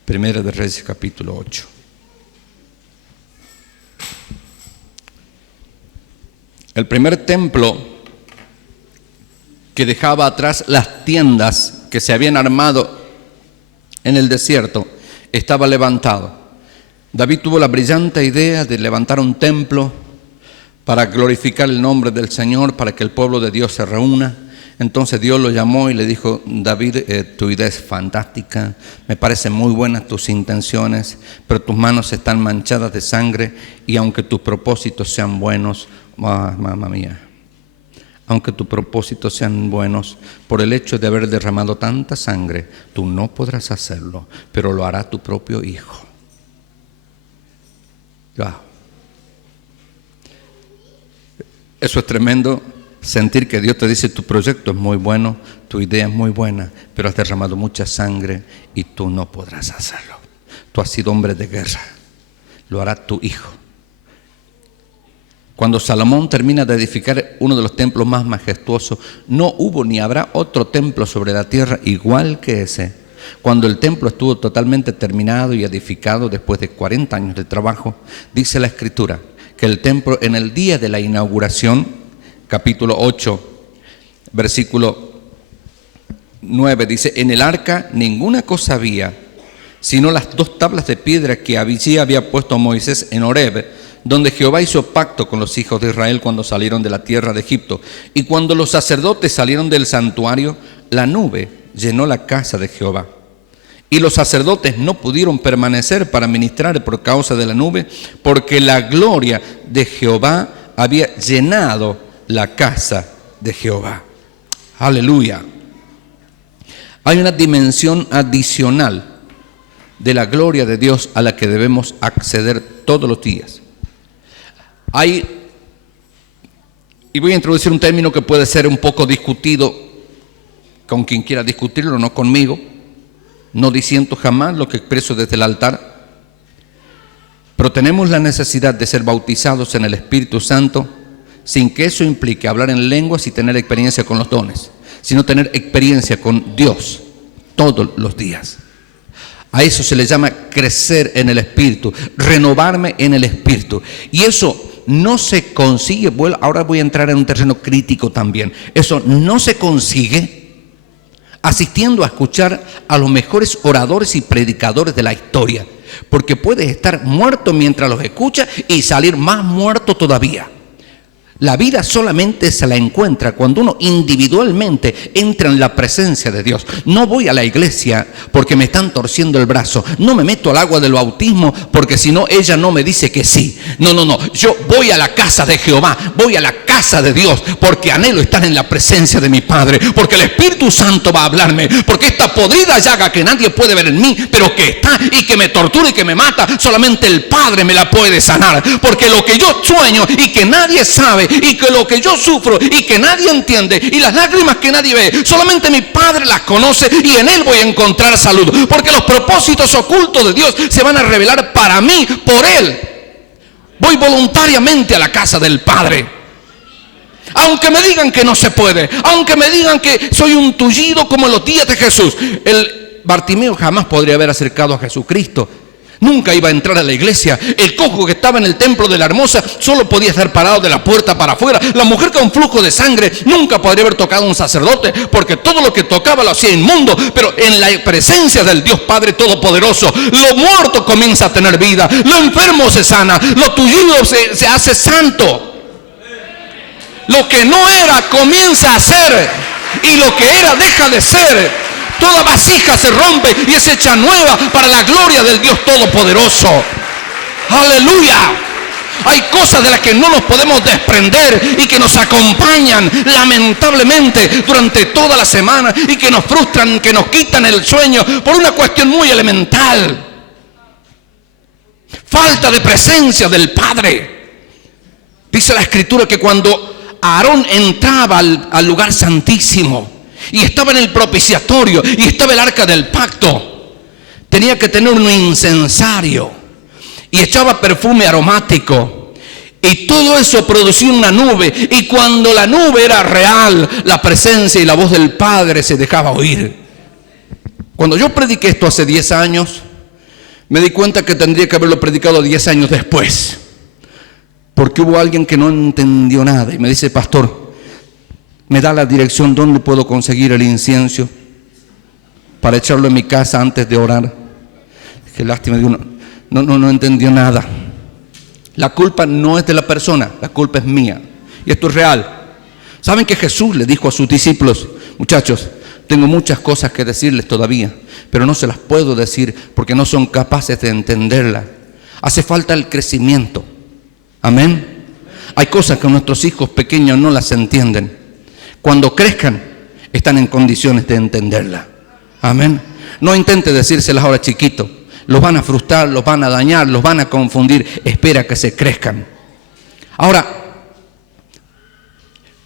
Primera de Reyes, capítulo 8. El primer templo que dejaba atrás las tiendas que se habían armado en el desierto estaba levantado. David tuvo la brillante idea de levantar un templo para glorificar el nombre del Señor, para que el pueblo de Dios se reúna. Entonces Dios lo llamó y le dijo: David, tu idea es fantástica, me parecen muy buenas tus intenciones, pero tus manos están manchadas de sangre, y aunque tus propósitos sean buenos, mamá mía, aunque tus propósitos sean buenos, por el hecho de haber derramado tanta sangre, tú no podrás hacerlo, pero lo hará tu propio hijo. Wow. Eso es tremendo. Sentir que Dios te dice: tu proyecto es muy bueno, tu idea es muy buena, pero has derramado mucha sangre y tú no podrás hacerlo. Tú has sido hombre de guerra, lo hará tu hijo. Cuando Salomón termina de edificar uno de los templos más majestuosos, no hubo ni habrá otro templo sobre la tierra igual que ese. Cuando el templo estuvo totalmente terminado y edificado después de 40 años de trabajo, dice la Escritura que el templo, en el día de la inauguración, capítulo 8, versículo 9, dice: en el arca ninguna cosa había, sino las 2 tablas de piedra que allí había puesto Moisés en Horeb, donde Jehová hizo pacto con los hijos de Israel cuando salieron de la tierra de Egipto. Y cuando los sacerdotes salieron del santuario, la nube llenó la casa de Jehová. Y los sacerdotes no pudieron permanecer para ministrar por causa de la nube, porque la gloria de Jehová había llenado la casa de Jehová. Aleluya. Hay una dimensión adicional de la gloria de Dios a la que debemos acceder todos los días. Y voy a introducir un término que puede ser un poco discutido con quien quiera discutirlo, no conmigo. No disiento jamás lo que expreso desde el altar. Pero tenemos la necesidad de ser bautizados en el Espíritu Santo, sin que eso implique hablar en lenguas y tener experiencia con los dones, sino tener experiencia con Dios todos los días. A eso se le llama crecer en el Espíritu, renovarme en el Espíritu. Y eso no se consigue, ahora voy a entrar en un terreno crítico también, eso no se consigue asistiendo a escuchar a los mejores oradores y predicadores de la historia, porque puedes estar muerto mientras los escuchas y salir más muerto todavía. La vida solamente se la encuentra cuando uno individualmente entra en la presencia de Dios. No voy a la iglesia porque me están torciendo el brazo. No me meto al agua del bautismo porque si no ella no me dice que sí. No. Yo voy a la casa de Jehová, voy a la casa de Dios porque anhelo estar en la presencia de mi Padre. Porque el Espíritu Santo va a hablarme. Porque esta podrida llaga que nadie puede ver en mí, pero que está y que me tortura y que me mata, solamente el Padre me la puede sanar. Porque lo que yo sueño y que nadie sabe, y que lo que yo sufro y que nadie entiende, y las lágrimas que nadie ve, solamente mi Padre las conoce, y en Él voy a encontrar salud. Porque los propósitos ocultos de Dios se van a revelar para mí, por Él. Voy voluntariamente a la casa del Padre. Aunque me digan que no se puede, aunque me digan que soy un tullido como en los días de Jesús. El Bartimeo jamás podría haber acercado a Jesucristo. Nunca iba a entrar a la iglesia. El cojo que estaba en el templo de la Hermosa solo podía estar parado de la puerta para afuera. La mujer con flujo de sangre nunca podría haber tocado a un sacerdote, porque todo lo que tocaba lo hacía inmundo. Pero en la presencia del Dios Padre Todopoderoso, lo muerto comienza a tener vida, lo enfermo se sana, lo tullido se hace santo. Lo que no era comienza a ser, y lo que era deja de ser. Toda vasija se rompe y es hecha nueva para la gloria del Dios Todopoderoso. ¡Aleluya! Hay cosas de las que no nos podemos desprender y que nos acompañan lamentablemente durante toda la semana y que nos frustran, que nos quitan el sueño por una cuestión muy elemental. Falta de presencia del Padre. Dice la Escritura que cuando Aarón entraba al lugar santísimo y estaba en el propiciatorio y estaba el arca del pacto, tenía que tener un incensario y echaba perfume aromático, y todo eso producía una nube, y cuando la nube era real, la presencia y la voz del Padre se dejaba oír. Cuando yo prediqué esto hace 10 años, me di cuenta que tendría que haberlo predicado 10 años después, porque hubo alguien que no entendió nada y me dice: pastor, ¿me da la dirección dónde puedo conseguir el incienso para echarlo en mi casa antes de orar? Qué lástima, digo, no entendió nada. La culpa no es de la persona, la culpa es mía. Y esto es real. ¿Saben que Jesús le dijo a sus discípulos: muchachos, tengo muchas cosas que decirles todavía, pero no se las puedo decir porque no son capaces de entenderlas? Hace falta el crecimiento. Amén. Hay cosas que nuestros hijos pequeños no las entienden. Cuando crezcan, están en condiciones de entenderla. Amén. No intente decírselas ahora chiquito. Los van a frustrar, los van a dañar, los van a confundir. Espera que se crezcan. Ahora,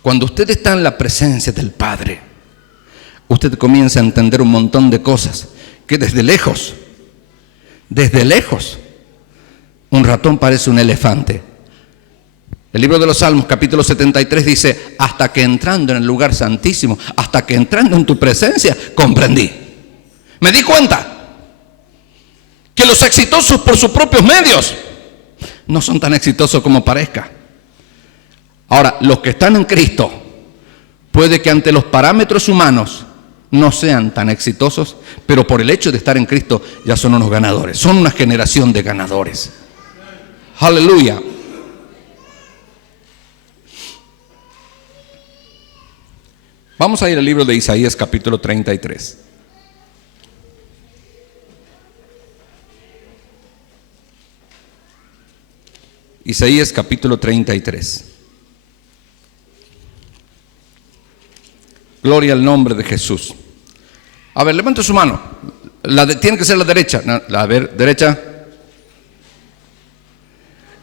cuando usted está en la presencia del Padre, usted comienza a entender un montón de cosas que desde lejos, un ratón parece un elefante. El libro de los Salmos, capítulo 73, dice: hasta que entrando en el lugar santísimo, hasta que entrando en tu presencia, comprendí. Me di cuenta que los exitosos por sus propios medios no son tan exitosos como parezca. Ahora, los que están en Cristo, puede que ante los parámetros humanos no sean tan exitosos, pero por el hecho de estar en Cristo ya son unos ganadores, son una generación de ganadores. Aleluya. Vamos a ir al libro de Isaías, capítulo 33. Isaías, capítulo 33. Gloria al nombre de Jesús. A ver, levante su mano. Tiene que ser la derecha. A ver, derecha.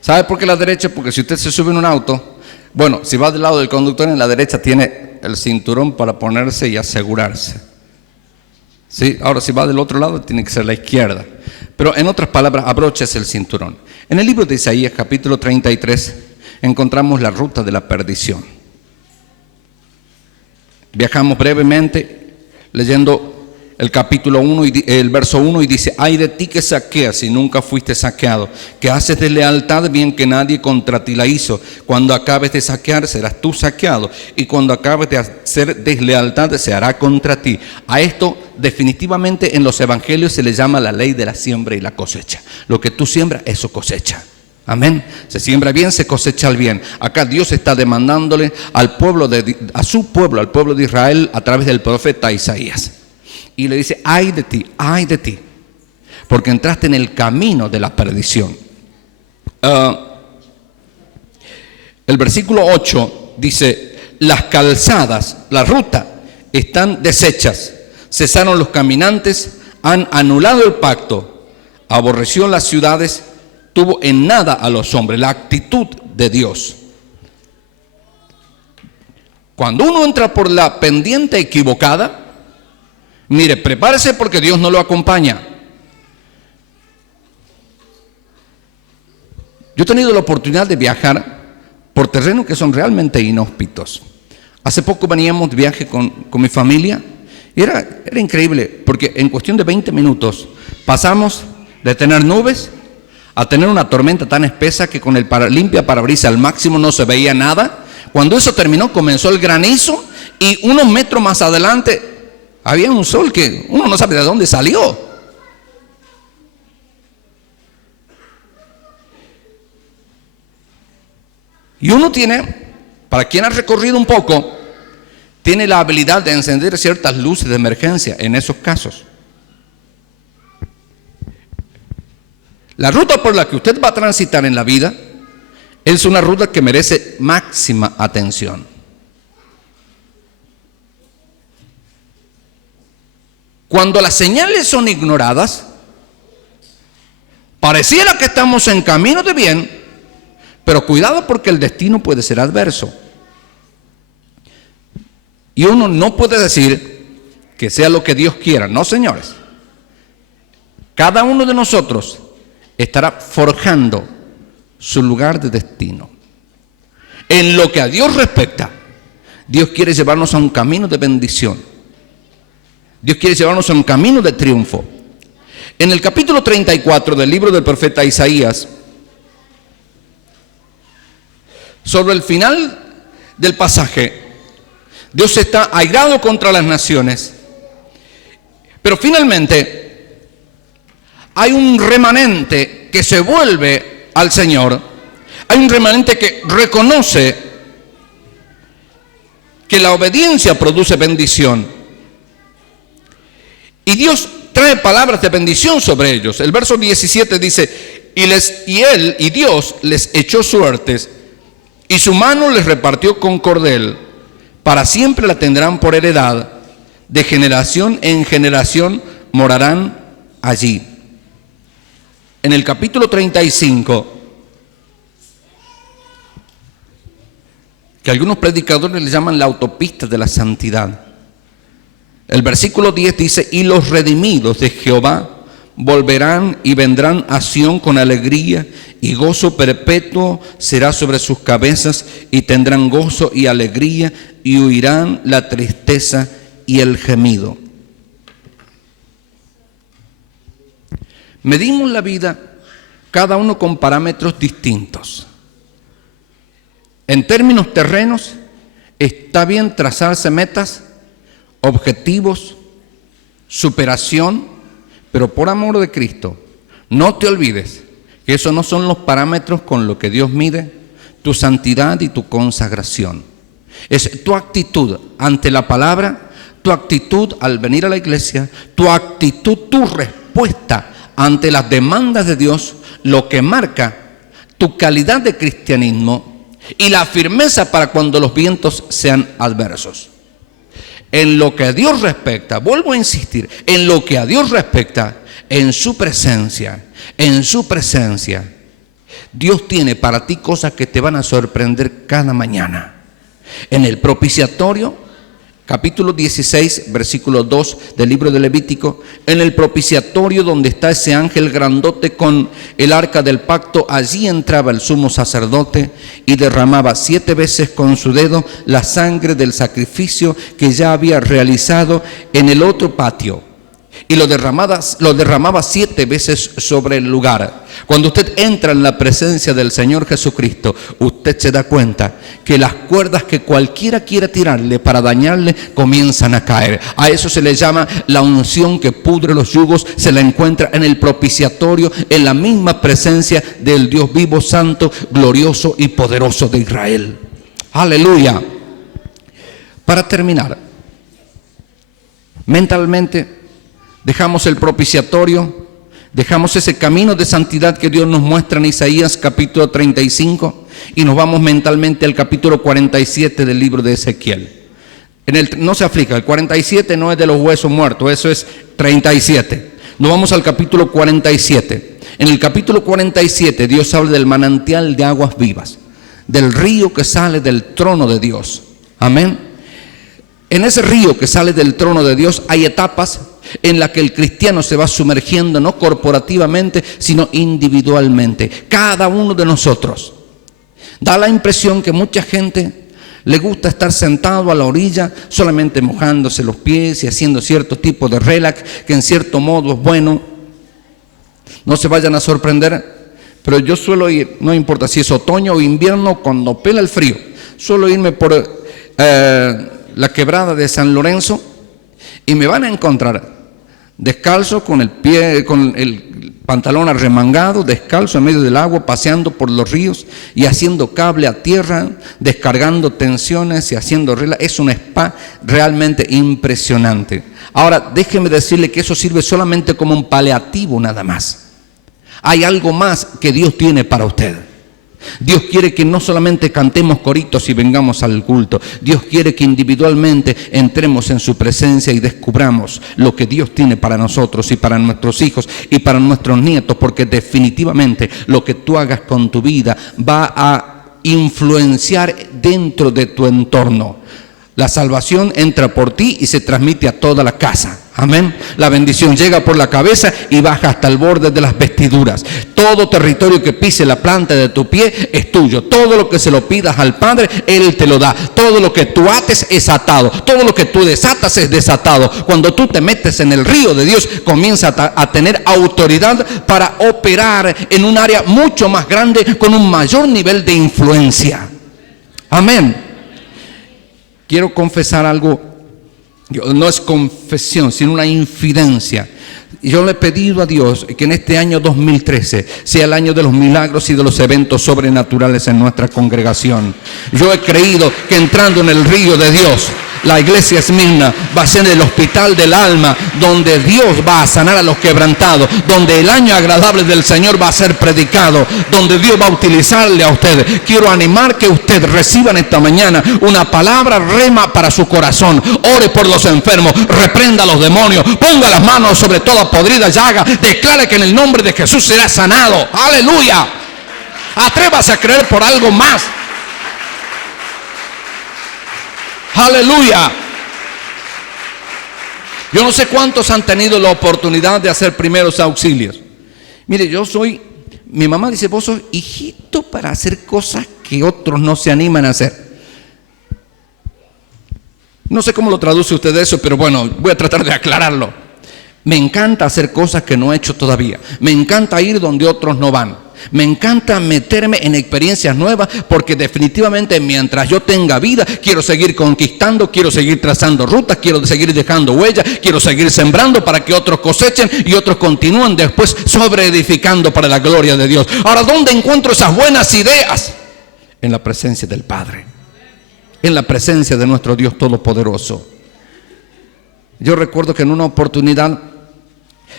¿Sabe por qué la derecha? Porque si usted se sube en un auto, bueno, si va del lado del conductor, en la derecha tiene el cinturón para ponerse y asegurarse. ¿Sí? Ahora, si va del otro lado, tiene que ser la izquierda. Pero en otras palabras, abróchese el cinturón. En el libro de Isaías, capítulo 33, encontramos la ruta de la perdición. Viajamos brevemente leyendo el capítulo 1 y el verso 1 y dice: ay de ti que saqueas y nunca fuiste saqueado, que haces deslealtad bien que nadie contra ti la hizo. Cuando acabes de saquear serás tú saqueado, y cuando acabes de hacer deslealtad se hará contra ti. A esto definitivamente en los evangelios se le llama la ley de la siembra y la cosecha. Lo que tú siembras, eso cosecha. Amén. Se siembra bien, se cosecha el bien. Acá Dios está demandándole al pueblo a su pueblo, al pueblo de Israel, a través del profeta Isaías. Y le dice: ay de ti, porque entraste en el camino de la perdición. El versículo 8 dice: las calzadas, la ruta, están deshechas, cesaron los caminantes, han anulado el pacto, aborreció las ciudades, tuvo en nada a los hombres. La actitud de Dios. Cuando uno entra por la pendiente equivocada, mire, prepárese porque Dios no lo acompaña. Yo he tenido la oportunidad de viajar por terrenos que son realmente inhóspitos. Hace poco veníamos de viaje con mi familia y era increíble, porque en cuestión de 20 minutos pasamos de tener nubes a tener una tormenta tan espesa que con el limpia parabrisas al máximo no se veía nada. Cuando eso terminó, comenzó el granizo y unos metros más adelante había un sol que uno no sabe de dónde salió. Y uno tiene, para quien ha recorrido un poco, tiene la habilidad de encender ciertas luces de emergencia en esos casos. La ruta por la que usted va a transitar en la vida es una ruta que merece máxima atención. Cuando las señales son ignoradas, pareciera que estamos en camino de bien, pero cuidado porque el destino puede ser adverso. Y uno no puede decir que sea lo que Dios quiera. No, señores. Cada uno de nosotros estará forjando su lugar de destino. En lo que a Dios respecta, Dios quiere llevarnos a un camino de bendición. Dios quiere llevarnos a un camino de triunfo. En el capítulo 34 del libro del profeta Isaías, sobre el final del pasaje, Dios está airado contra las naciones, pero finalmente hay un remanente que se vuelve al Señor. Hay un remanente que reconoce que la obediencia produce bendición. Y Dios trae palabras de bendición sobre ellos. El verso 17 dice: y Dios les echó suertes, y su mano les repartió con cordel. Para siempre la tendrán por heredad, de generación en generación morarán allí. En el capítulo 35, que algunos predicadores le llaman la autopista de la santidad, el versículo 10 dice: y los redimidos de Jehová volverán y vendrán a Sión con alegría, y gozo perpetuo será sobre sus cabezas, y tendrán gozo y alegría, y huirán la tristeza y el gemido. Medimos la vida cada uno con parámetros distintos. En términos terrenos, está bien trazarse metas, objetivos, superación, pero por amor de Cristo, no te olvides que esos no son los parámetros con los que Dios mide tu santidad y tu consagración. Es tu actitud ante la palabra, tu actitud al venir a la iglesia, tu actitud, tu respuesta ante las demandas de Dios, lo que marca tu calidad de cristianismo y la firmeza para cuando los vientos sean adversos. En lo que a Dios respecta, vuelvo a insistir, en lo que a Dios respecta, en su presencia, Dios tiene para ti cosas que te van a sorprender cada mañana. En el propiciatorio, capítulo 16, versículo 2 del libro de Levítico, en el propiciatorio donde está ese ángel grandote con el arca del pacto, allí entraba el sumo sacerdote y derramaba 7 veces con su dedo la sangre del sacrificio que ya había realizado en el otro patio. y lo derramaba 7 veces sobre el lugar. Cuando usted entra en la presencia del Señor Jesucristo, usted se da cuenta que las cuerdas que cualquiera quiera tirarle para dañarle comienzan a caer. A eso se le llama la unción que pudre los yugos. Se la encuentra en el propiciatorio, en la misma presencia del Dios vivo, santo, glorioso y poderoso de Israel. Aleluya. Para terminar, mentalmente dejamos el propiciatorio, dejamos ese camino de santidad que Dios nos muestra en Isaías capítulo 35 y nos vamos mentalmente al capítulo 47 del libro de Ezequiel. No se aflija, el 47 no es de los huesos muertos, eso es 37. Nos vamos al capítulo 47. En el capítulo 47 Dios habla del manantial de aguas vivas, del río que sale del trono de Dios. Amén. En ese río que sale del trono de Dios hay etapas en las que el cristiano se va sumergiendo, no corporativamente, sino individualmente. Cada uno de nosotros. Da la impresión que mucha gente le gusta estar sentado a la orilla, solamente mojándose los pies y haciendo cierto tipo de relax, que en cierto modo es bueno. No se vayan a sorprender, pero yo suelo ir, no importa si es otoño o invierno, cuando pela el frío, suelo irme por la quebrada de San Lorenzo y me van a encontrar descalzo, con el pantalón arremangado, descalzo en medio del agua, paseando por los ríos y haciendo cable a tierra, descargando tensiones y haciendo reglas. Es un spa realmente impresionante. Ahora, déjeme decirle que eso sirve solamente como un paliativo nada más. Hay algo más que Dios tiene para usted. Dios quiere que no solamente cantemos coritos y vengamos al culto. Dios quiere que individualmente entremos en su presencia y descubramos lo que Dios tiene para nosotros y para nuestros hijos y para nuestros nietos, porque definitivamente lo que tú hagas con tu vida va a influenciar dentro de tu entorno. La salvación entra por ti y se transmite a toda la casa. Amén. La bendición llega por la cabeza y baja hasta el borde de las vestiduras. Todo territorio que pise la planta de tu pie es tuyo. Todo lo que se lo pidas al Padre, Él te lo da. Todo lo que tú ates es atado. Todo lo que tú desatas es desatado. Cuando tú te metes en el río de Dios, comienza a tener autoridad para operar en un área mucho más grande, con un mayor nivel de influencia. Amén. Quiero confesar algo, no es confesión, sino una infidencia. Yo le he pedido a Dios que en este año 2013 sea el año de los milagros y de los eventos sobrenaturales en nuestra congregación. Yo he creído que entrando en el río de Dios, la iglesia Esmirna va a ser el hospital del alma, donde Dios va a sanar a los quebrantados, donde el año agradable del Señor va a ser predicado, donde Dios va a utilizarle a usted. Quiero animar que usted reciba en esta mañana una palabra rema para su corazón. Ore por los enfermos, reprenda a los demonios, ponga las manos sobre toda podrida llaga, declare que en el nombre de Jesús será sanado. ¡Aleluya! Atrévase a creer por algo más. ¡Aleluya! Yo no sé cuántos han tenido la oportunidad de hacer primeros auxilios. Mire, mi mamá dice, vos sos hijito para hacer cosas que otros no se animan a hacer. No sé cómo lo traduce usted eso, pero bueno, voy a tratar de aclararlo. Me encanta hacer cosas que no he hecho todavía. Me encanta ir donde otros no van. Me encanta meterme en experiencias nuevas, porque definitivamente mientras yo tenga vida, quiero seguir conquistando, quiero seguir trazando rutas, quiero seguir dejando huellas, quiero seguir sembrando para que otros cosechen y otros continúen después sobreedificando para la gloria de Dios. Ahora, ¿dónde encuentro esas buenas ideas? En la presencia del Padre, en la presencia de nuestro Dios Todopoderoso. Yo recuerdo que en una oportunidad,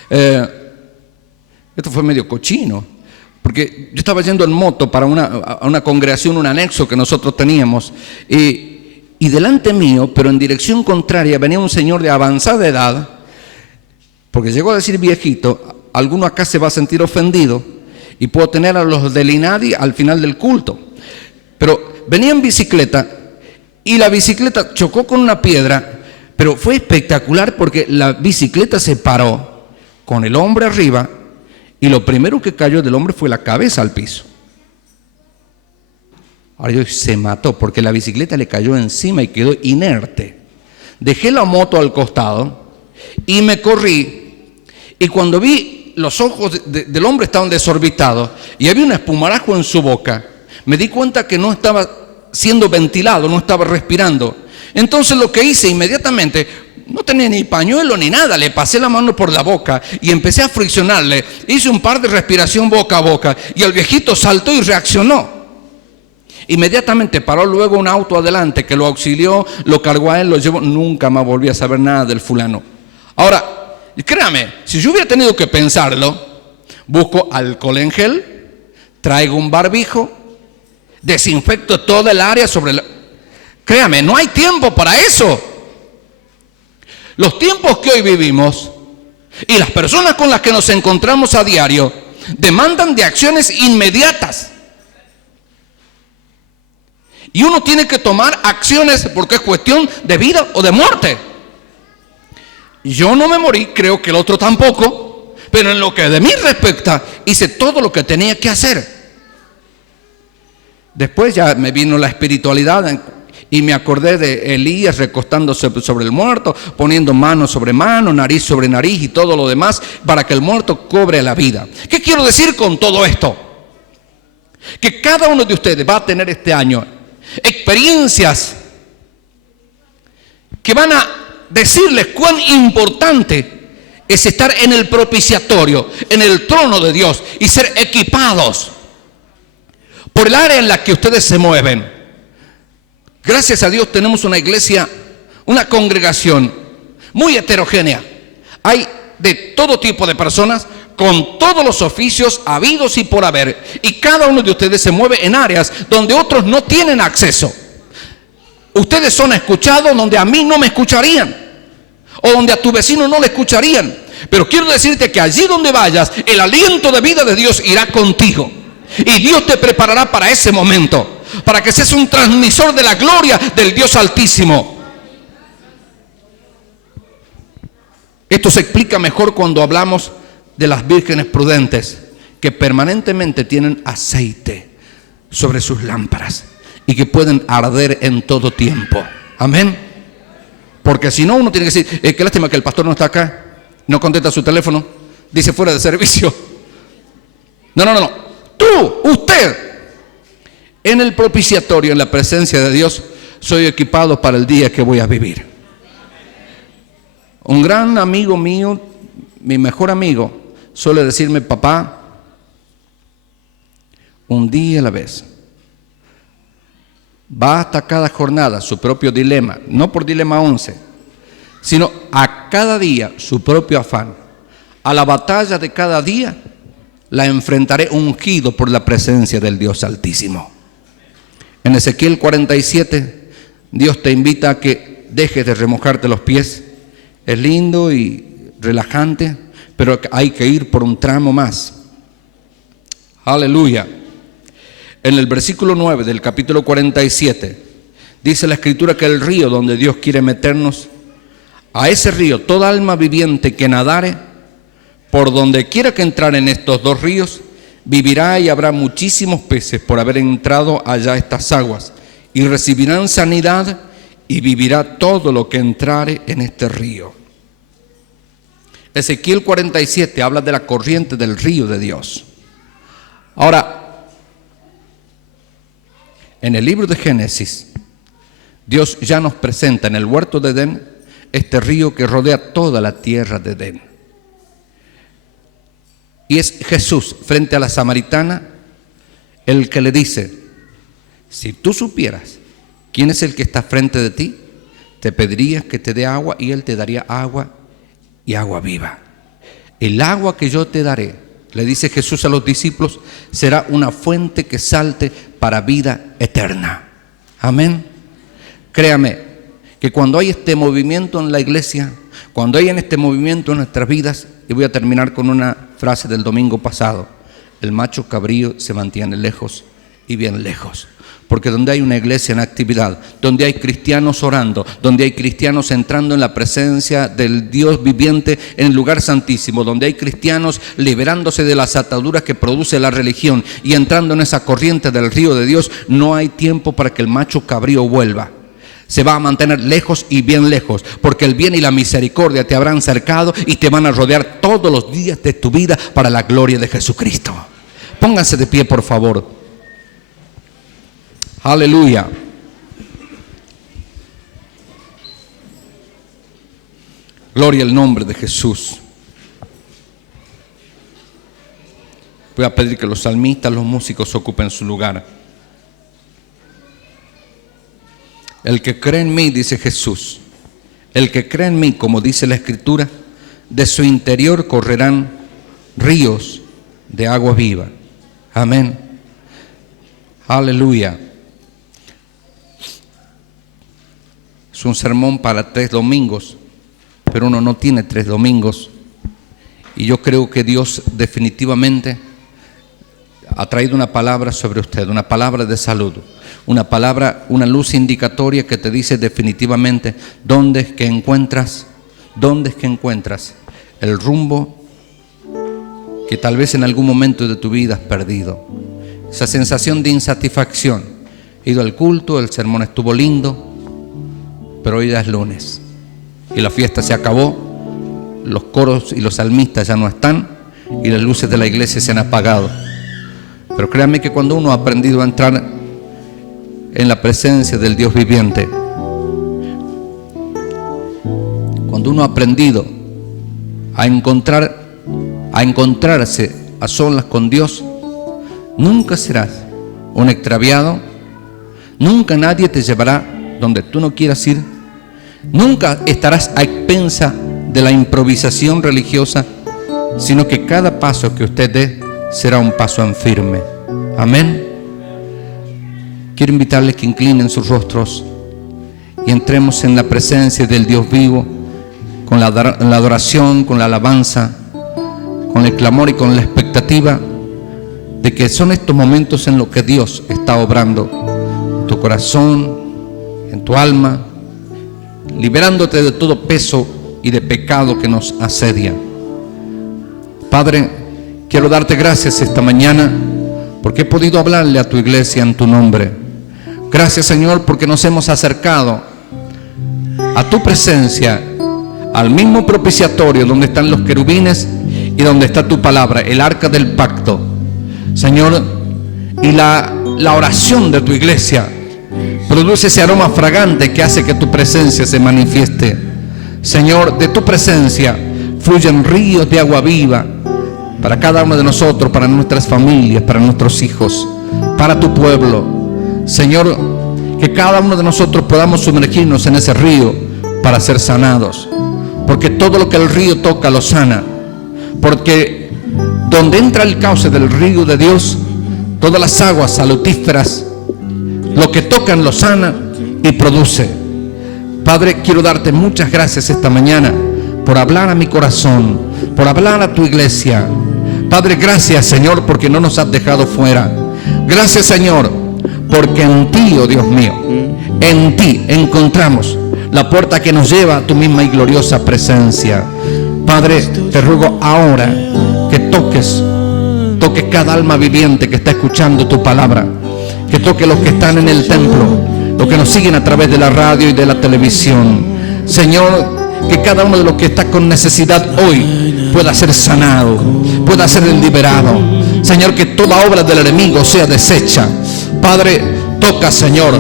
esto fue medio cochino, porque yo estaba yendo en moto para una congregación, un anexo que nosotros teníamos, y delante mío, pero en dirección contraria, venía un señor de avanzada edad, porque llegó a decir viejito. Alguno acá se va a sentir ofendido, y puedo tener a los del INADI al final del culto, pero venía en bicicleta, y la bicicleta chocó con una piedra, pero fue espectacular porque la bicicleta se paró con el hombre arriba, y lo primero que cayó del hombre fue la cabeza al piso. Ahora yo, se mató porque la bicicleta le cayó encima y quedó inerte. Dejé la moto al costado y me corrí Y cuando vi, los ojos del hombre estaban desorbitados y había un espumarajo en su boca, me di cuenta que no estaba siendo ventilado, no estaba respirando. Entonces lo que hice inmediatamente, no tenía ni pañuelo ni nada, le pasé la mano por la boca y empecé a friccionarle. Hice un par de respiración boca a boca y el viejito saltó y reaccionó. Inmediatamente paró luego un auto adelante que lo auxilió, lo cargó a él, lo llevó. Nunca más volví a saber nada del fulano. Ahora, créame, si yo hubiera tenido que pensarlo, busco alcohol en gel, traigo un barbijo, desinfecto toda el área sobre la... Créame, no hay tiempo para eso. Los tiempos que hoy vivimos y las personas con las que nos encontramos a diario demandan de acciones inmediatas. Y uno tiene que tomar acciones porque es cuestión de vida o de muerte. Yo no me morí, creo que el otro tampoco, pero en lo que de mí respecta, hice todo lo que tenía que hacer. Después ya me vino la espiritualidad y me acordé de Elías recostándose sobre el muerto, poniendo mano sobre mano, nariz sobre nariz y todo lo demás para que el muerto cobre la vida. ¿Qué quiero decir con todo esto? Que cada uno de ustedes va a tener este año experiencias que van a decirles cuán importante es estar en el propiciatorio, en el trono de Dios y ser equipados por el área en la que ustedes se mueven. Gracias a Dios tenemos una iglesia, una congregación muy heterogénea. Hay de todo tipo de personas con todos los oficios habidos y por haber, y cada uno de ustedes se mueve en áreas donde otros no tienen acceso. Ustedes son escuchados donde a mí no me escucharían, o donde a tu vecino no le escucharían. Pero quiero decirte que allí donde vayas, el aliento de vida de Dios irá contigo, y Dios te preparará para ese momento, para que seas un transmisor de la gloria del Dios Altísimo. Esto se explica mejor cuando hablamos de las vírgenes prudentes que permanentemente tienen aceite sobre sus lámparas y que pueden arder en todo tiempo. Amén. Porque si no, uno tiene que decir, qué lástima que el pastor no está acá, no contesta su teléfono, dice fuera de servicio. No. Usted, en el propiciatorio, en la presencia de Dios, soy equipado para el día que voy a vivir. Un gran amigo mío, mi mejor amigo, suele decirme, papá, un día a la vez. Va hasta cada jornada su propio dilema, no por dilema 11, sino a cada día su propio afán. A la batalla de cada día la enfrentaré ungido por la presencia del Dios Altísimo. En Ezequiel 47, Dios te invita a que dejes de remojarte los pies. Es lindo y relajante, pero hay que ir por un tramo más. Aleluya. En el versículo 9 del capítulo 47, dice la Escritura que el río donde Dios quiere meternos, a ese río, toda alma viviente que nadare, por donde quiera que entrar en estos dos ríos, vivirá y habrá muchísimos peces por haber entrado allá estas aguas, y recibirán sanidad y vivirá todo lo que entrare en este río. Ezequiel 47 habla de la corriente del río de Dios. Ahora, en el libro de Génesis, Dios ya nos presenta en el huerto de Edén este río que rodea toda la tierra de Edén. Y es Jesús frente a la samaritana el que le dice, si tú supieras quién es el que está frente de ti, te pedirías que te dé agua y él te daría agua y agua viva. El agua que yo te daré, le dice Jesús a los discípulos, será una fuente que salte para vida eterna. Amén. Créame que cuando hay este movimiento en la iglesia, cuando hay en este movimiento en nuestras vidas, y voy a terminar con una frase del domingo pasado, el macho cabrío se mantiene lejos y bien lejos. Porque donde hay una iglesia en actividad, donde hay cristianos orando, donde hay cristianos entrando en la presencia del Dios viviente en el lugar santísimo, donde hay cristianos liberándose de las ataduras que produce la religión y entrando en esa corriente del río de Dios, no hay tiempo para que el macho cabrío vuelva. se va a mantener lejos y bien lejos, porque el bien y la misericordia te habrán cercado y te van a rodear todos los días de tu vida para la gloria de Jesucristo. Pónganse de pie, por favor. Aleluya. Gloria al nombre de Jesús. Voy a pedir que los salmistas, los músicos ocupen su lugar. El que cree en mí, dice Jesús, el que cree en mí, como dice la Escritura, de su interior correrán ríos de agua viva. Amén. Aleluya. Es un sermón para 3 domingos, pero uno no tiene 3 domingos. Y yo creo que Dios definitivamente ha traído una palabra sobre usted, una palabra de salud, una palabra, una luz indicatoria que te dice definitivamente dónde es que encuentras el rumbo que tal vez en algún momento de tu vida has perdido. Esa sensación de insatisfacción. He ido al culto, el sermón estuvo lindo, pero hoy ya es lunes y la fiesta se acabó, los coros y los salmistas ya no están y las luces de la iglesia se han apagado. Pero créanme que cuando uno ha aprendido a entrar en la presencia del Dios viviente, cuando uno ha aprendido a encontrarse a solas con Dios, nunca serás un extraviado, nunca nadie te llevará donde tú no quieras ir, nunca estarás a expensa de la improvisación religiosa, sino que cada paso que usted dé será un paso en firme. Amén. Quiero invitarles que inclinen sus rostros y entremos en la presencia del Dios vivo, con la adoración, con la alabanza, con el clamor y con la expectativa de que son estos momentos en los que Dios está obrando en tu corazón, en tu alma, liberándote de todo peso y de pecado que nos asedia. Padre, quiero darte gracias esta mañana porque he podido hablarle a tu iglesia en tu nombre. Gracias, Señor, porque nos hemos acercado a tu presencia, al mismo propiciatorio donde están los querubines y donde está tu palabra, el arca del pacto. Señor, y la oración de tu iglesia produce ese aroma fragante que hace que tu presencia se manifieste. Señor, de tu presencia fluyen ríos de agua viva para cada uno de nosotros, para nuestras familias, para nuestros hijos, para tu pueblo. Señor, que cada uno de nosotros podamos sumergirnos en ese río para ser sanados, porque todo lo que el río toca lo sana, porque donde entra el cauce del río de Dios, todas las aguas salutíferas, lo que tocan lo sana y produce. Padre, quiero darte muchas gracias esta mañana por hablar a mi corazón, por hablar a tu iglesia. Padre, gracias, Señor, porque no nos has dejado fuera. Gracias, Señor, porque en ti, oh Dios mío, en ti encontramos la puerta que nos lleva a tu misma y gloriosa presencia. Padre, te ruego ahora que toques cada alma viviente que está escuchando tu palabra, que toque los que están en el templo, los que nos siguen a través de la radio y de la televisión. Señor, que cada uno de los que está con necesidad hoy pueda ser sanado, pueda ser liberado. Señor, que toda obra del enemigo sea deshecha. Padre, toca, Señor,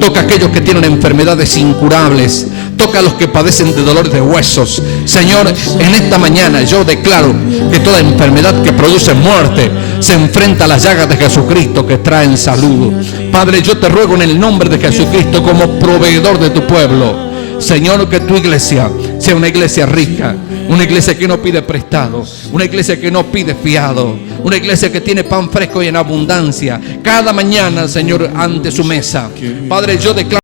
toca a aquellos que tienen enfermedades incurables, toca a los que padecen de dolores de huesos. Señor, en esta mañana yo declaro que toda enfermedad que produce muerte se enfrenta a las llagas de Jesucristo que traen salud. Padre, yo te ruego en el nombre de Jesucristo, como proveedor de tu pueblo, Señor, que tu iglesia sea una iglesia rica, una iglesia que no pide prestado, una iglesia que no pide fiado, una iglesia que tiene pan fresco y en abundancia cada mañana, Señor, ante su mesa. Padre, yo declaro